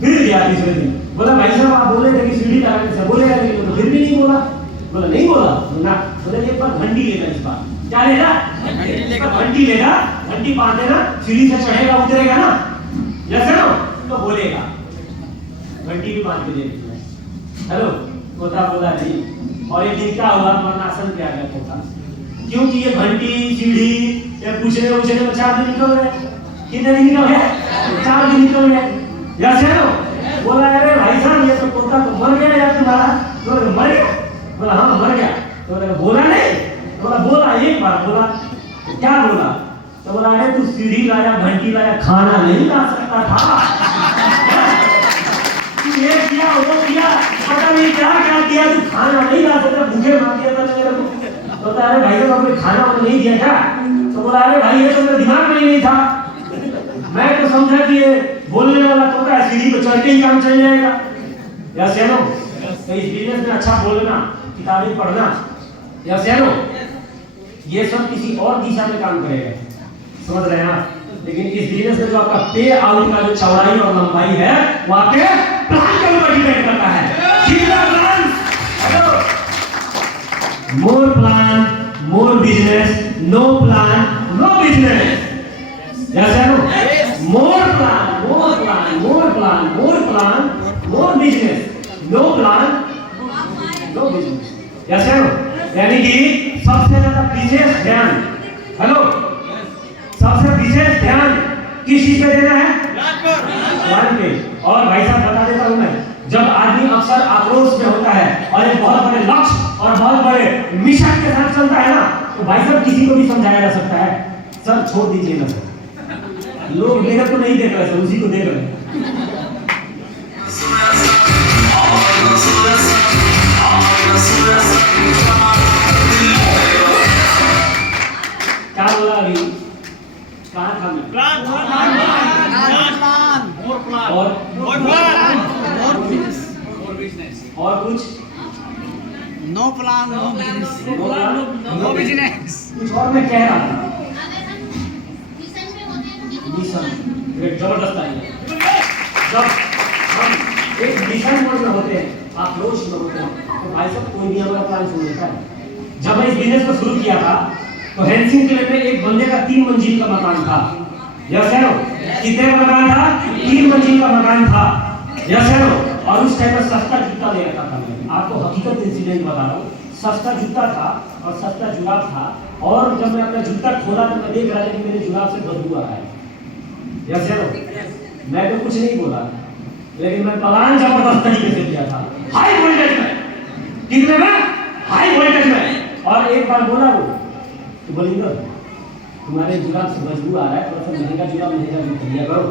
फिर गया तीसरे दिन, बोला भाई साहब आप बोले थे कि सीढ़ी लगाने से बोलेगा, लेकिन तो फिर भी नहीं बोला। बोला नहीं बोला ना? बोले एक बार घंटी लेगा, इस बार क्या लेगा? घंटी लेगा, घंटी बांध देना, सीढ़ी से चढ़ेगा उतरेगा ना, यस है नो? तो बोलेगा। घंटी भी बांध के दे। हेलो, तोता बोला नहीं। और एक दिन क्या हुआ, मरणासन पे आ गया तोता, क्योंकि ये घंटी सीढ़ी ये पूछने में 4 दिन निकल गए। कितने दिन निकल गए? 4 दिन निकल गए। यस है नो? बोला अरे भाई साहब ये तो तोता तो मर गया यार तुम्हारा। तो मर गया? बोला हाँ मर गया। तो बोला नहीं? बोला बोला एक बार बोला। क्या बोला? तो बोला अरे तू सीढ़ी लाया, घंटी लाया, खाना नहीं ला सकता था? ये किया वो किया, पता नहीं क्या क्या किया, तू खाना नहीं ला सकता, भूखे मार दिया था मेरे को। तो अरे भाई साहब आपने खाना वो नहीं दिया क्या? तो बोला अरे भाई ये तो मेरे दिमाग में ही नहीं था, मैं तो समझा कि ये बोलने वाला तोता है, सीढ़ी पे चढ़ के ही काम चल जाएगा। यस है नो? तो इस बिजनेस में अच्छा बोलना, किताबें पढ़ना, यस है नो? ये सब किसी और दिशा में काम करेगा, समझ रहे हैं आप? लेकिन इस बिजनेस में जो आपका पे आउट का जो चौड़ाई और लंबाई है, वो आपके प्लान के ऊपर डिपेंड करता है। More plan more business, no plan no business. Yes है no? More plan more plan more plan more plan more business, no plan no business. Yes है नो? यानी कि सबसे ज्यादा विशेष ध्यान, हेलो, सबसे विशेष ध्यान किस चीज पे देना है? प्लान पे। और भाई साहब बता देता हूं मैं, जब आदमी अक्सर आक्रोश में होता है और एक बहुत बड़े लक्ष्य और बहुत बड़े मिशन के साथ चलता है ना, तो भाई साहब किसी को भी समझाया जा सकता है, सर छोड़ दीजिए ना सर, लोग मेरे को नहीं देख रहे सर, उसी को देख रहे हैं। क्या बोला अभी? कहाँ था मैं? और कुछ? No plan, no business. No business. कुछ और मैं कह रहा था। मिशन एक जबरदस्त आइडिया। जब हम एक मिशन मोड में होते हैं, आक्रोश में होते हैं, तो भाई साहब कोई भी हमारा प्लान छोड़ देता है। जब मैं इस बिजनेस को शुरू किया था, तो हेलसिंकी में एक बंदे का 3 मंजिल का मकान था। यस है नो? कितने का मकान था? 3 मंजिल का मकान था। यस है नो? और उस टाइम पर सस्ता जूता ले रखा था मैं। आपको हकीकत इंसिडेंट बता रहा हूँ। सस्ता जूता था और सस्ता जुराब था, और जब मैं अपना जूता खोला तो मैं देख रहा था कि मेरे जुराब से बदबू आ रहा है। यस है नो? मैं तो कुछ नहीं बोला, लेकिन मैं प्लान जबरदस्त तरीके से किया था। हाई वोल्टेज में, कितने में? हाई वोल्टेज में। और एक बार बोला वो तो बोलेंगे तुम्हारे जुराब से बदबू आ रहा है, थोड़ा सा महंगा जुराब लिया करो,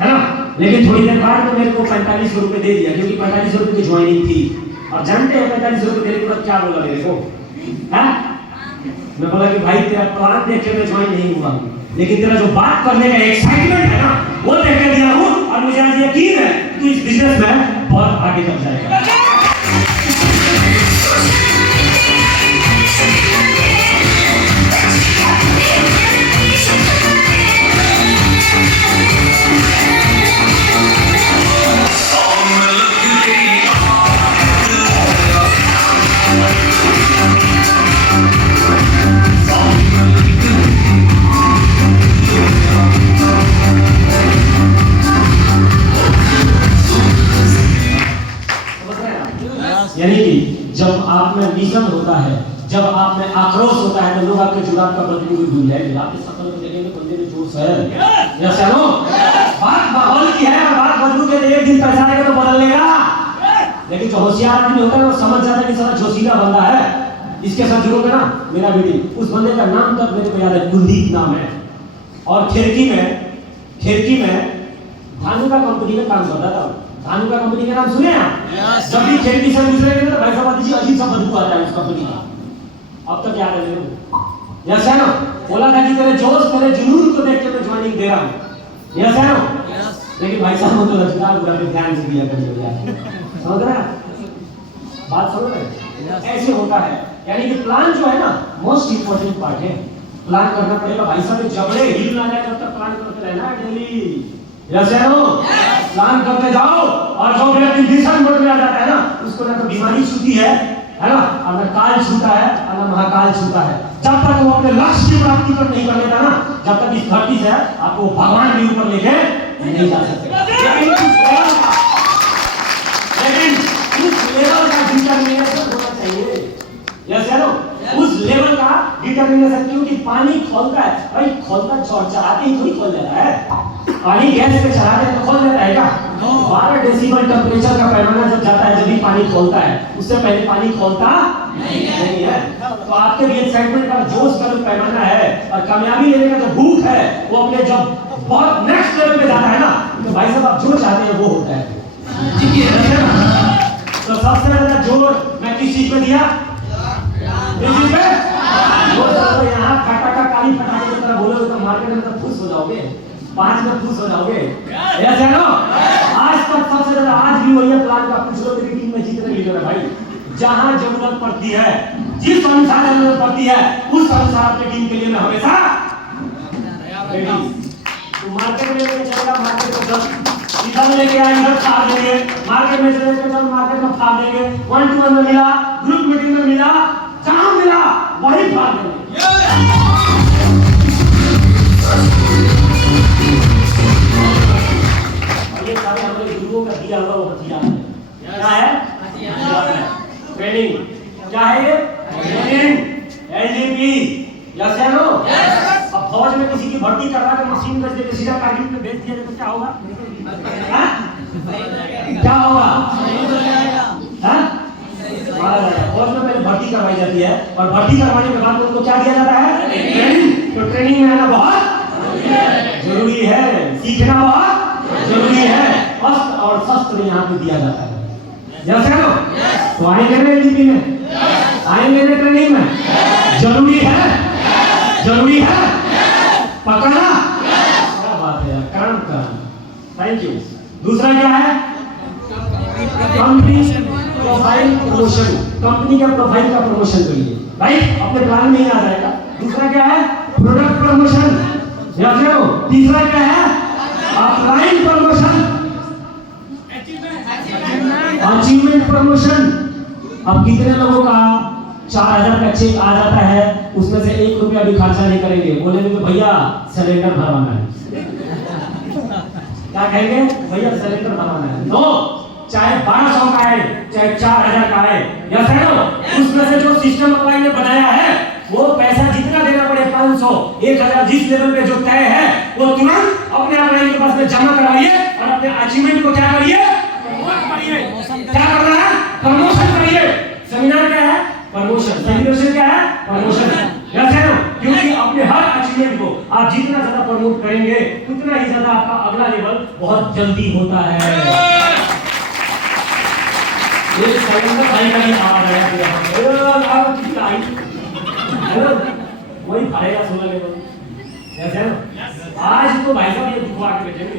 है ना? लेकिन थोड़ी देर बाद तो मेरे को 45 रुपए दे दिया, क्योंकि 45 रुपए की ज्वाइनिंग थी। और जानते हैं 45 रुपए देने के बाद क्या बोला मेरे को? हाँ? मैं बोला कि भाई तेरा प्लान देख के मैं ज्वाइन नहीं हुआ, लेकिन तेरा जो बात करने का एक्साइटमेंट है ना, वो देख के दिया हूँ, और मुझे आज यकीन है तू इस बिजनेस में बहुत आगे तक जाएगा। यानी कि जब आप में मिशन होता है, जब आप में आक्रोश होता है, तो लोग आपके जुराब का बदबू भी भूल जाएंगे। आपके शक्ल को देखेंगे, बंदे में जोश है। यस है नो? बात माहौल की है, और बात बदबू के एक दिन पैसा आएगा तो बदल लेगा। लेकिन जो होशियार आदमी होता है वो समझ जाता है कि सारा जोशीला बंदा है, इसके साथ जुड़ोगे ना मेरा बेटी। उस बंदे का नाम तक मेरे को याद है, कुलदीप नाम है। और खिड़की में धानुका कंपनी में काम करता था। धानुका कंपनी का नाम सुने आप? जब भी खिड़की से गुजरेंगे तो भाई साहब जी अजीब सा बदबू आता है उस कंपनी का। अब तक याद है मेरे को। यस है ना? बोला था कि तेरे जोश, तेरे जुनून को देख के मैं ज्वाइनिंग दे रहा हूँ। यस है ना? लेकिन भाई साहब वो तो रजगार पूरा पे ध्यान से दिया करिए यार। समझ रहे हैं? बात समझ रहे? ऐसे होता है। यानी कि प्लान जो है ना, मोस्ट इंपोर्टेंट पार्ट है। प्लान करना पड़ेगा भाई साहब, जबड़े हिल ना जाए तब तक प्लान करते रहना है डेली। यस है नो? प्लान करते जाओ, और जो व्यक्ति मिशन मोड में आ जाता है ना, उसको ना तो बीमारी छूती है ना? और ना काल छूता है, और ना महाकाल छूता है। जब तक वो अपने लक्ष्य की प्राप्ति पर नहीं कर लेता ना, जब तक इस धरती से आपको भगवान के ऊपर लेके नहीं जा सकते। लेकिन उस लेवल का डिटरमिनेशन होना चाहिए। यस है नो? उस लेवल का डिटरमिनेशन, क्योंकि पानी खोलता है भाई, खोलता चढ़ाते ही थोड़ी खोल जाता है। पानी गैस पे चढ़ाते हैं तो खोल जाता है क्या? 12 डेसिबल टेम्परेचर का पैमाना जब जाता है, जब भी पानी खोलता है, उससे पहले पानी खोलता नहीं है। तो आपके भी एक्साइटमेंट का, जोश का जो पैमाना है, और कामयाबी लेने का जो भूख है, वो अपने जब बहुत नेक्स्ट लेवल पे जाता है ना, तो भाई साहब आप जो चाहते हैं वो होता है। तो सबसे ज्यादा जोर मैं किस चीज पे दिया? इस चीज पे। तो यहाँ फटाका काली फटाके की तरह बोलोगे तो मार्केट में तो खुश हो जाओगे, 5 में खुश हो जाओगे। यस है नो? आज तक सबसे ज्यादा, आज भी वही प्लान का पूछ लो मेरी टीम में जितने लीडर है भाई, जहां जरूरत पड़ती है, जिस अनुसार जरूरत पड़ती है, उस अनुसार अपनी टीम के लिए मैं हमेशा रेडी। तो मार्केट में लेके चलेगा, मार्केट को जब इधर लेके आए इधर फाड़ देंगे, मार्केट में चले गए जब मार्केट में फाड़ देंगे, 1-to-1 में मिला, ग्रुप मीटिंग में मिला, जहां मिला वही फाड़ देंगे। और ये सारे हमारे गुरुओं का दिया हुआ वो हथियार है। क्या है? ट्रेनिंग। क्या है ये? ट्रेनिंग। एलजीपी। यस है नो? अब फौज में किसी की भर्ती करवा के मशीन में से सीधा कारगिल में भेज दिया जाए तो क्या होगा? क्या होगा? फौज में पहले भर्ती करवाई जाती है, और भर्ती करवाने के बाद उनको क्या दिया जाता है? ट्रेनिंग। तो ट्रेनिंग में आना बहुत जरूरी है, सीखना बहुत जरूरी है। अस्त्र और शस्त्र यहाँ पे दिया जाता है। यस है नो? तो आएंगे ना एलजीपी में, आएंगे ना ट्रेनिंग में? जरूरी है, जरूरी है, पक्का ना? क्या बात है यार, काम का। Thank you. दूसरा क्या है? कंपनी प्रोफाइल प्रमोशन, कंपनी का प्रोफाइल का प्रमोशन करिए, राइट? अपने प्लान में ही आ जाएगा। दूसरा क्या है? प्रोडक्ट प्रमोशन, याद रखो। तीसरा क्या है? Offline promotion, achievement promotion. अब कितने लोगों का 4000 का चेक आ जाता है, उसमें से 1 रुपया भी खर्चा नहीं करेंगे, बोलेंगे कि भैया सिलेंडर भरवाना है। क्या कहेंगे? भैया सिलेंडर भरवाना है। नो, चाहे 1200 का है, चाहे 4000 का है, यस है नो? उसमें से जो सिस्टम अपलाइन ने बनाया है, वो पैसा जितना देना पड़े, 500, 1000, जिस लेवल पे जो तय है, वो तुरंत अपने अपलाइन के पास में जमा करवाइए और अपने अचीवमेंट को क्या करिए? प्रमोट करिए। क्या करना है? प्रमोशन करिए। सेमिनार क्या है? प्रमोशन। सेलिब्रेशन क्या है? प्रमोशन। यस है नो? क्योंकि अपने हर अचीवमेंट को आप जितना ज्यादा प्रमोट करेंगे, उतना ही ज्यादा आपका अगला लेवल बहुत जल्दी होता है। ये सिलेंडर भाई का ही आवाज आया कि आप किसी आई वही भरेगा 16 लेवल। यस है नो? आज तो भाई साहब ये दिखवा के बैठेंगे,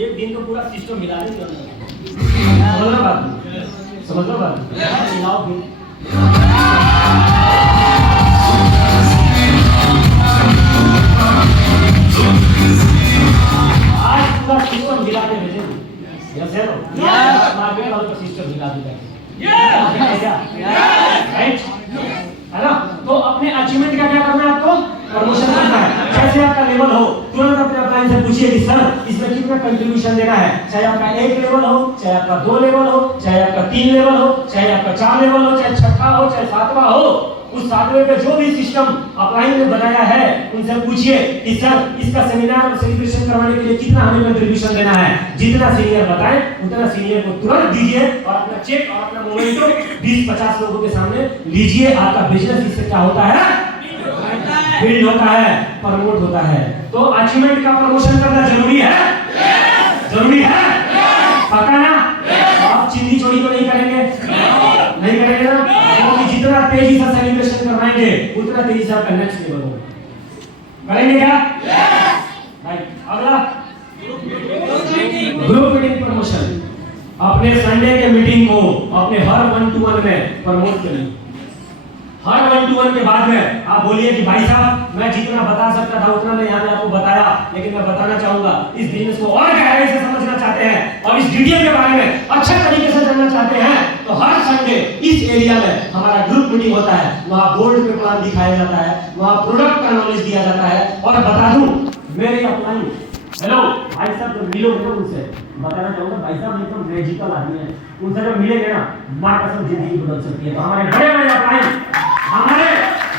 एक दिन तो पूरा सिस्टम हिला देंगे। समझ लो बात, समझ लो बात। हिलाओ फिर। आज पूरा सिस्टम हिला के भेजेंगे। यस है नो? मार्केट वालों का सिस्टम हिला देगा। राइट है ना? तो अपने अचीवमेंट का क्या करना है? आपको प्रमोशन करना है। जैसे आपका लेवल हो, तुरंत अपने अपलाइन से पूछिए कि सर इसमें कितना कंट्रीब्यूशन देना है। चाहे आपका 1 लेवल हो, चाहे आपका 2 लेवल हो, चाहे आपका 3 लेवल हो, चाहे आपका 4 लेवल हो, चाहे 6वां हो, चाहे 7वां हो, उस 7वें पे जो भी सिस्टम अपलाइन ने बनाया है, उनसे पूछिए कि सर इसका सेमिनार और सेलिब्रेशन करवाने के लिए कितना हमें कंट्रीब्यूशन देना है। जितना सीनियर बताए उतना सीनियर को तुरंत दीजिए और अपना चेक और अपना मोमेंटो 20-50 लोगों के सामने लीजिए। आपका बिजनेस इससे क्या होता है? बिल्ड होता है, प्रमोट होता है। तो अचीवमेंट का प्रमोशन करना जरूरी है, जरूरी है, पक्का ना? आप चिंदी चोरी तो नहीं करेंगे, नहीं करेंगे ना? क्योंकि जितना तेजी से सेलिब्रेशन करवाएंगे, उतना तेजी से आपका नेक्स्ट लेवल होगा। करेंगे क्या? राइट। अगला ग्रुप मीटिंग प्रमोशन। अपने संडे के मीटिंग को अपने हर 1-to-1 में प्रमोट करिए। हर 1-to-1 के बाद में आप बोलिए कि भाई साहब मैं जितना बता सकता था उतना मैं यहाँ पे आपको बताया, लेकिन मैं बताना चाहूंगा इस बिजनेस को और गहराई से समझना चाहते हैं और इस डिटेल के बारे में अच्छा तरीके से जानना चाहते हैं, तो हर संडे इस एरिया में हमारा ग्रुप मीटिंग होता है। वहाँ बोर्ड पे प्लान दिखाया जाता है, वहाँ प्रोडक्ट का नॉलेज दिया जाता है। और बता दूं मेरे अपलाइन, हेलो भाई साहब जब मिलोगे ना उनसे, बताना चाहूंगा भाई साहब एकदम मैजिकल आदमी है, उनसे जब मिलेंगे ना माँ कसम जिंदगी बदल सकती है। तो हमारे बड़े बड़े अपलाइन, हमारे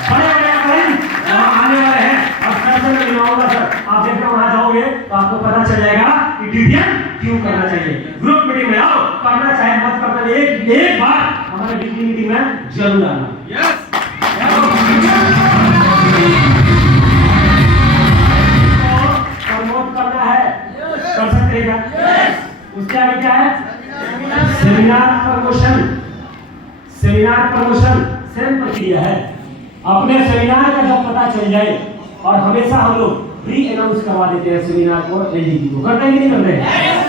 बड़े बड़े अपलाइन आने वाले हैं और सर से मिलवाऊंगा सर। आप देखना वहां जाओगे तो आपको पता चल जाएगा कि डीटीएम क्यों करना चाहिए। ग्रुप मीटिंग में आओ, करना चाहे मत करना, एक बार हमारे वीकली मीटिंग में जरूर आना। यस प्रमोट करना है, कर सकते हैं क्या? उसके आगे क्या है? Seminar promotion. Seminar promotion same प्रक्रिया है। अपने सेमिनार का जब पता चल जाए, और हमेशा हम लोग प्री अनाउंस करवा देते हैं सेमिनार को, एलडीपी को, करते हैं कि नहीं करते?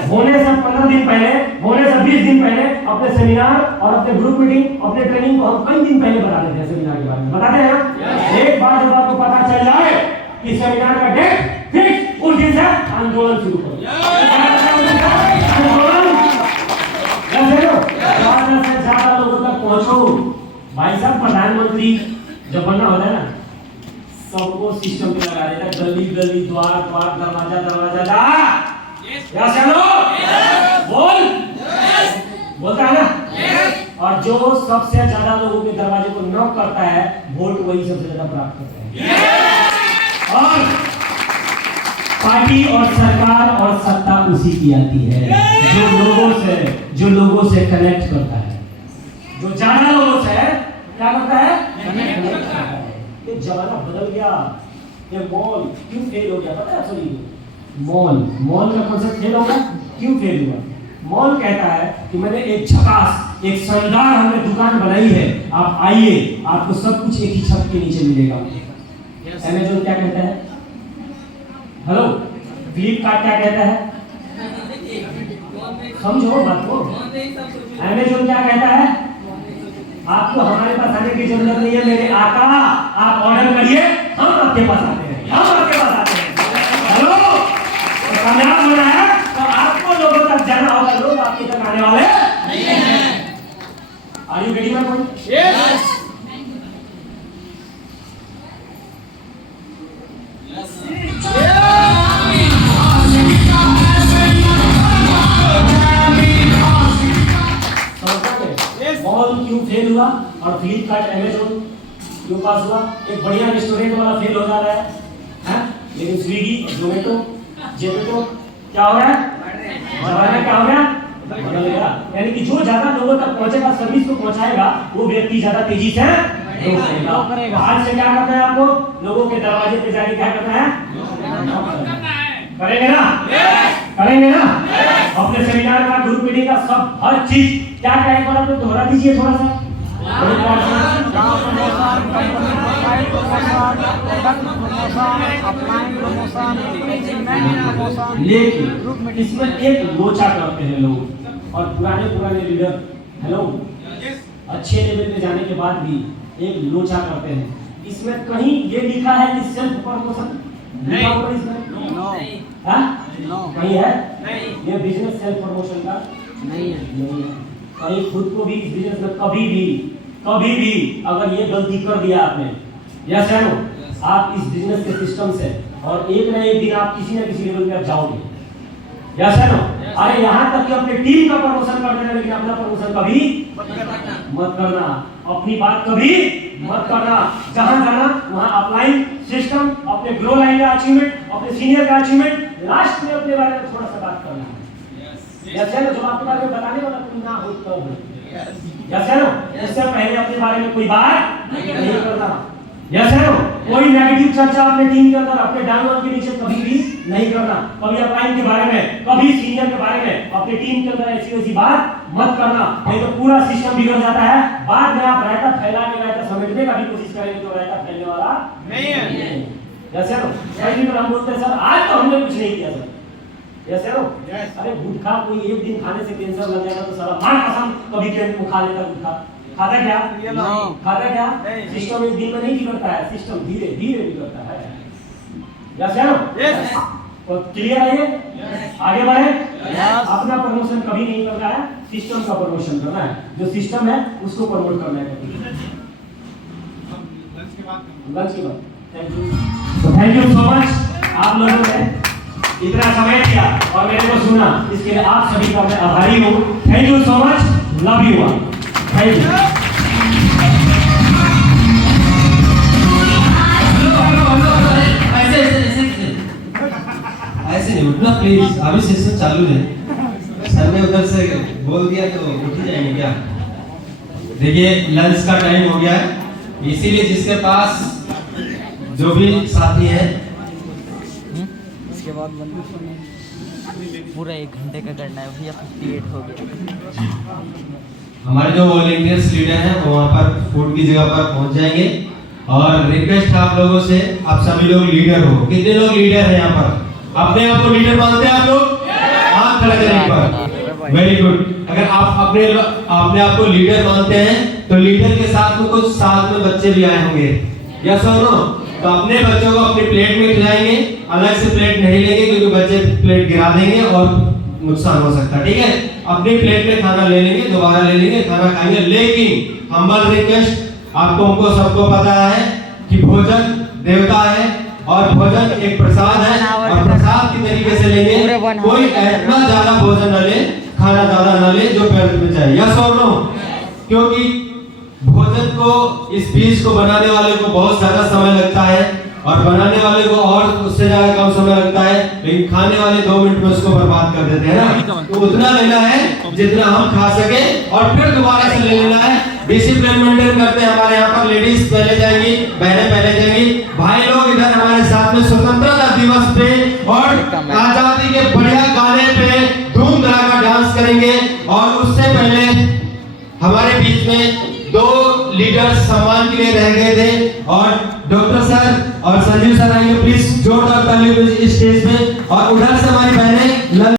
होने से 15 दिन पहले, होने से 20 दिन पहले अपने सेमिनार और अपने ग्रुप मीटिंग, अपने ट्रेनिंग को हम कई दिन पहले बता देते हैं। सेमिनार के बारे में बताते हैं ना? एक बार जब आपको पता चल जाए कि सेमिनार का डेट फिक्स, उस दिन से आंदोलन शुरू करो। ज्यादा से ज्यादा लोगों तक पहुंचो। भाई साहब प्रधानमंत्री जब बनना होता है ना, सबको सिस्टम पे लगा देता है, गली गली, द्वार द्वार, दरवाजा दरवाजा जा। यस हेलो, बोल, बोलता है ना? और जो सबसे ज्यादा लोगों के दरवाजे को नॉक करता है, वोट वही सबसे ज्यादा प्राप्त करता है। और पार्टी और सरकार और सत्ता उसी की आती है जो लोगों से कनेक्ट करता है, जो ज्यादा लोगों से क्या करता है? कनेक्ट करता है। ये जमाना बदल गया। ये मॉल क्यों फेल हो गया पता है? सुनिए, मॉल का कॉन्सेप्ट फेल हो गया। क्यों फेल हुआ? मॉल कहता है कि मैंने एक झकास एक शानदार हमने दुकान बनाई है। आप आइए, आपको सब कुछ एक ही छत के नीचे मिलेगा। अमेज़न क्या कहता है? हेलो, फ्लिपकार्ट क्या कहता है? समझो बात को। अमेज़न क्या कहता है? आपको हमारे पास आने की जरूरत नहीं है मेरे आका, आप ऑर्डर करिए, हम आपके पास आते हैं, हम आपके पास आते हैं। हेलो, तो कामयाब होना है तो आपको लोगों तक जाना होगा, लोग आपके तक आने वाले नहीं हैं। Are you ready my point? Yes. Mall क्यों फेल हुआ और फ्लिपकार्ट अमेज़न क्यों पास हुआ? एक बढ़िया रेस्टोरेंट वाला फेल हो जा रहा है, हैं? लेकिन स्विगी, जोमेटो, जेपेटो क्या हो रहा है? जमाना क्या हो गया? बदल गया। यानी कि जो ज्यादा लोगों तक पहुंचेगा, सर्विस को पहुंचाएगा, वो व्यक्ति ज्यादा तेजी से करेगा। आज से क्या करना है आपको? लोगों के दरवाजे पे जाके क्या करना है? करेंगे ना? करेंगे ना? अपने सेमिनार का, ग्रुप मीटिंग का, सब हर चीज क्या क्या एक बार आप दोहरा दीजिए थोड़ा सा। लेकिन इसमें एक लोचा करते हैं लोग और पुराने लीडर, हेलो, अच्छे लेवल पे जाने के बाद भी एक लोचा करते हैं। इसमें कहीं ये लिखा है कि सेल्फ प्रमोशन लिखा हुआ इसमें? नो। हाँ? नो। कहीं है? नहीं। ये बिजनेस सेल्फ प्रमोशन का नहीं है। नहीं है। कहीं खुद को भी इस बिजनेस में कभी भी अगर ये गलती कर दिया आपने, यस है नो, आप इस बिजनेस के सिस्टम से और एक ना एक दिन आप किसी ना किसी लेवल पे जाओगे, यस है नो। अरे यहाँ तक कि अपने टीम का प्रमोशन कर देना, लेकिन अपना प्रमोशन कभी मत करना, अपनी बात कभी मत करना। जहां जाना वहां अपलाइन सिस्टम, अपने ग्रो लाइन का अचीवमेंट, अपने सीनियर का अचीवमेंट, लास्ट में अपने बारे में थोड़ा सा बात करना है। यस है ना, जो आपके बारे में बताने वाला कोई ना हो तब, यस है ना, इससे पहले अपने बारे में कोई बात नहीं करना, यस है ना। कोई नेगेटिव चर्चा अपने टीम के अंदर, अपने डाउनलोड के नीचे कभी भी नहीं करना। कभी अपलाइन के बारे में, कभी सीनियर के बारे में, अपने टीम के अंदर ऐसी वैसी बात मत करना, नहीं तो पूरा सिस्टम बिगड़ जाता है। बाद में आप रायता फैला के रायता समेटने का भी कोशिश करेंगे तो रायता फैलने वाला नहीं है, यस है ना। कई दिन हम बोलते हैं सर आज तो हमने कुछ नहीं किया सर, यस है ना। अरे गुटखा कोई एक दिन खाने से कैंसर लग जाएगा तो सारा मार कसम कभी कैंसर खा लेता गुटखा, खाता क्या? खाता क्या? सिस्टम एक दिन में नहीं बिगड़ता है, सिस्टम धीरे धीरे बिगड़ता है, यस है ना। तो क्लियर है ये? आगे बढ़े। अपना प्रमोशन कभी नहीं करना है, सिस्टम का प्रमोशन करना है। जो सिस्टम है उसको प्रमोट करना है। लंच के बाद थैंक यू। तो थैंक यू सो मच आप लोगों ने इतना समय दिया और मेरे को सुना, इसके लिए आप सभी का मैं आभारी हूँ। Thank you so much, love you all, thank you. ऐसे नहीं उठना प्लीज, अभी सेशन चालू है। सर ने उधर से बोल दिया तो उठ ही जाएंगे क्या? देखिए लंच का टाइम हो गया है, इसीलिए जिसके पास जो भी साथी है इसके बाद पूरा 1 घंटे का करना है भैया, 58 हो गया। हमारे जो वॉलंटियर्स लीडर हैं वो वहाँ पर फूड की जगह पर पहुँच जाएंगे। और रिक्वेस्ट है आप लोगों से, आप सभी लोग लीडर हो। कितने लोग लीडर हैं यहाँ पर? अपने आप को लीडर मानते हैं आप लोग? हाथ खड़ा करें एक बार। Very good. अगर आप अपने आप को लीडर मानते हैं तो लीडर के साथ में कुछ साथ में बच्चे भी आए होंगे, यस और नो? तो अपने बच्चों को अपनी प्लेट में खिलाएंगे, अलग से प्लेट नहीं लेंगे क्योंकि बच्चे प्लेट गिरा देंगे और नुकसान हो सकता है, ठीक है? अपनी प्लेट में खाना ले लेंगे, दोबारा ले लेंगे, खाना खाएंगे। लेकिन हम्बल रिक्वेस्ट, आपको हमको सबको पता है कि भोजन देवता है और भोजन एक प्रसाद है और प्रसाद की तरीके से लेंगे। कोई इतना ज्यादा भोजन न ले, खाना ज्यादा न ले जो पेट में जाए, यस और नो? क्योंकि भोजन को, इस बीज को बनाने वाले को बहुत ज्यादा समय लगता है और बनाने वाले को और उससे ज्यादा कम समय लगता है, लेकिन खाने वाले 2 मिनट में उसको बर्बाद कर देते हैं ना। तो उतना लेना है जितना हम खा सके और फिर दोबारा से ले लेना है। डिसिप्लिन मेंटेन करते हैं। हमारे यहाँ पर लेडीज पहले जाएंगी, बहनें पहले जाएंगी, भाई लोग इधर हमारे साथ में स्वतंत्रता दिवस पे और आजादी के बढ़िया गाने पे धूम धड़ाका डांस करेंगे। और उससे पहले सम्मान के लिए रह गए थे। और डॉक्टर सर और संजीव सर आएंगे, प्लीज जोरदार ताली इस स्टेज पे। और उधर से हमारी बहनें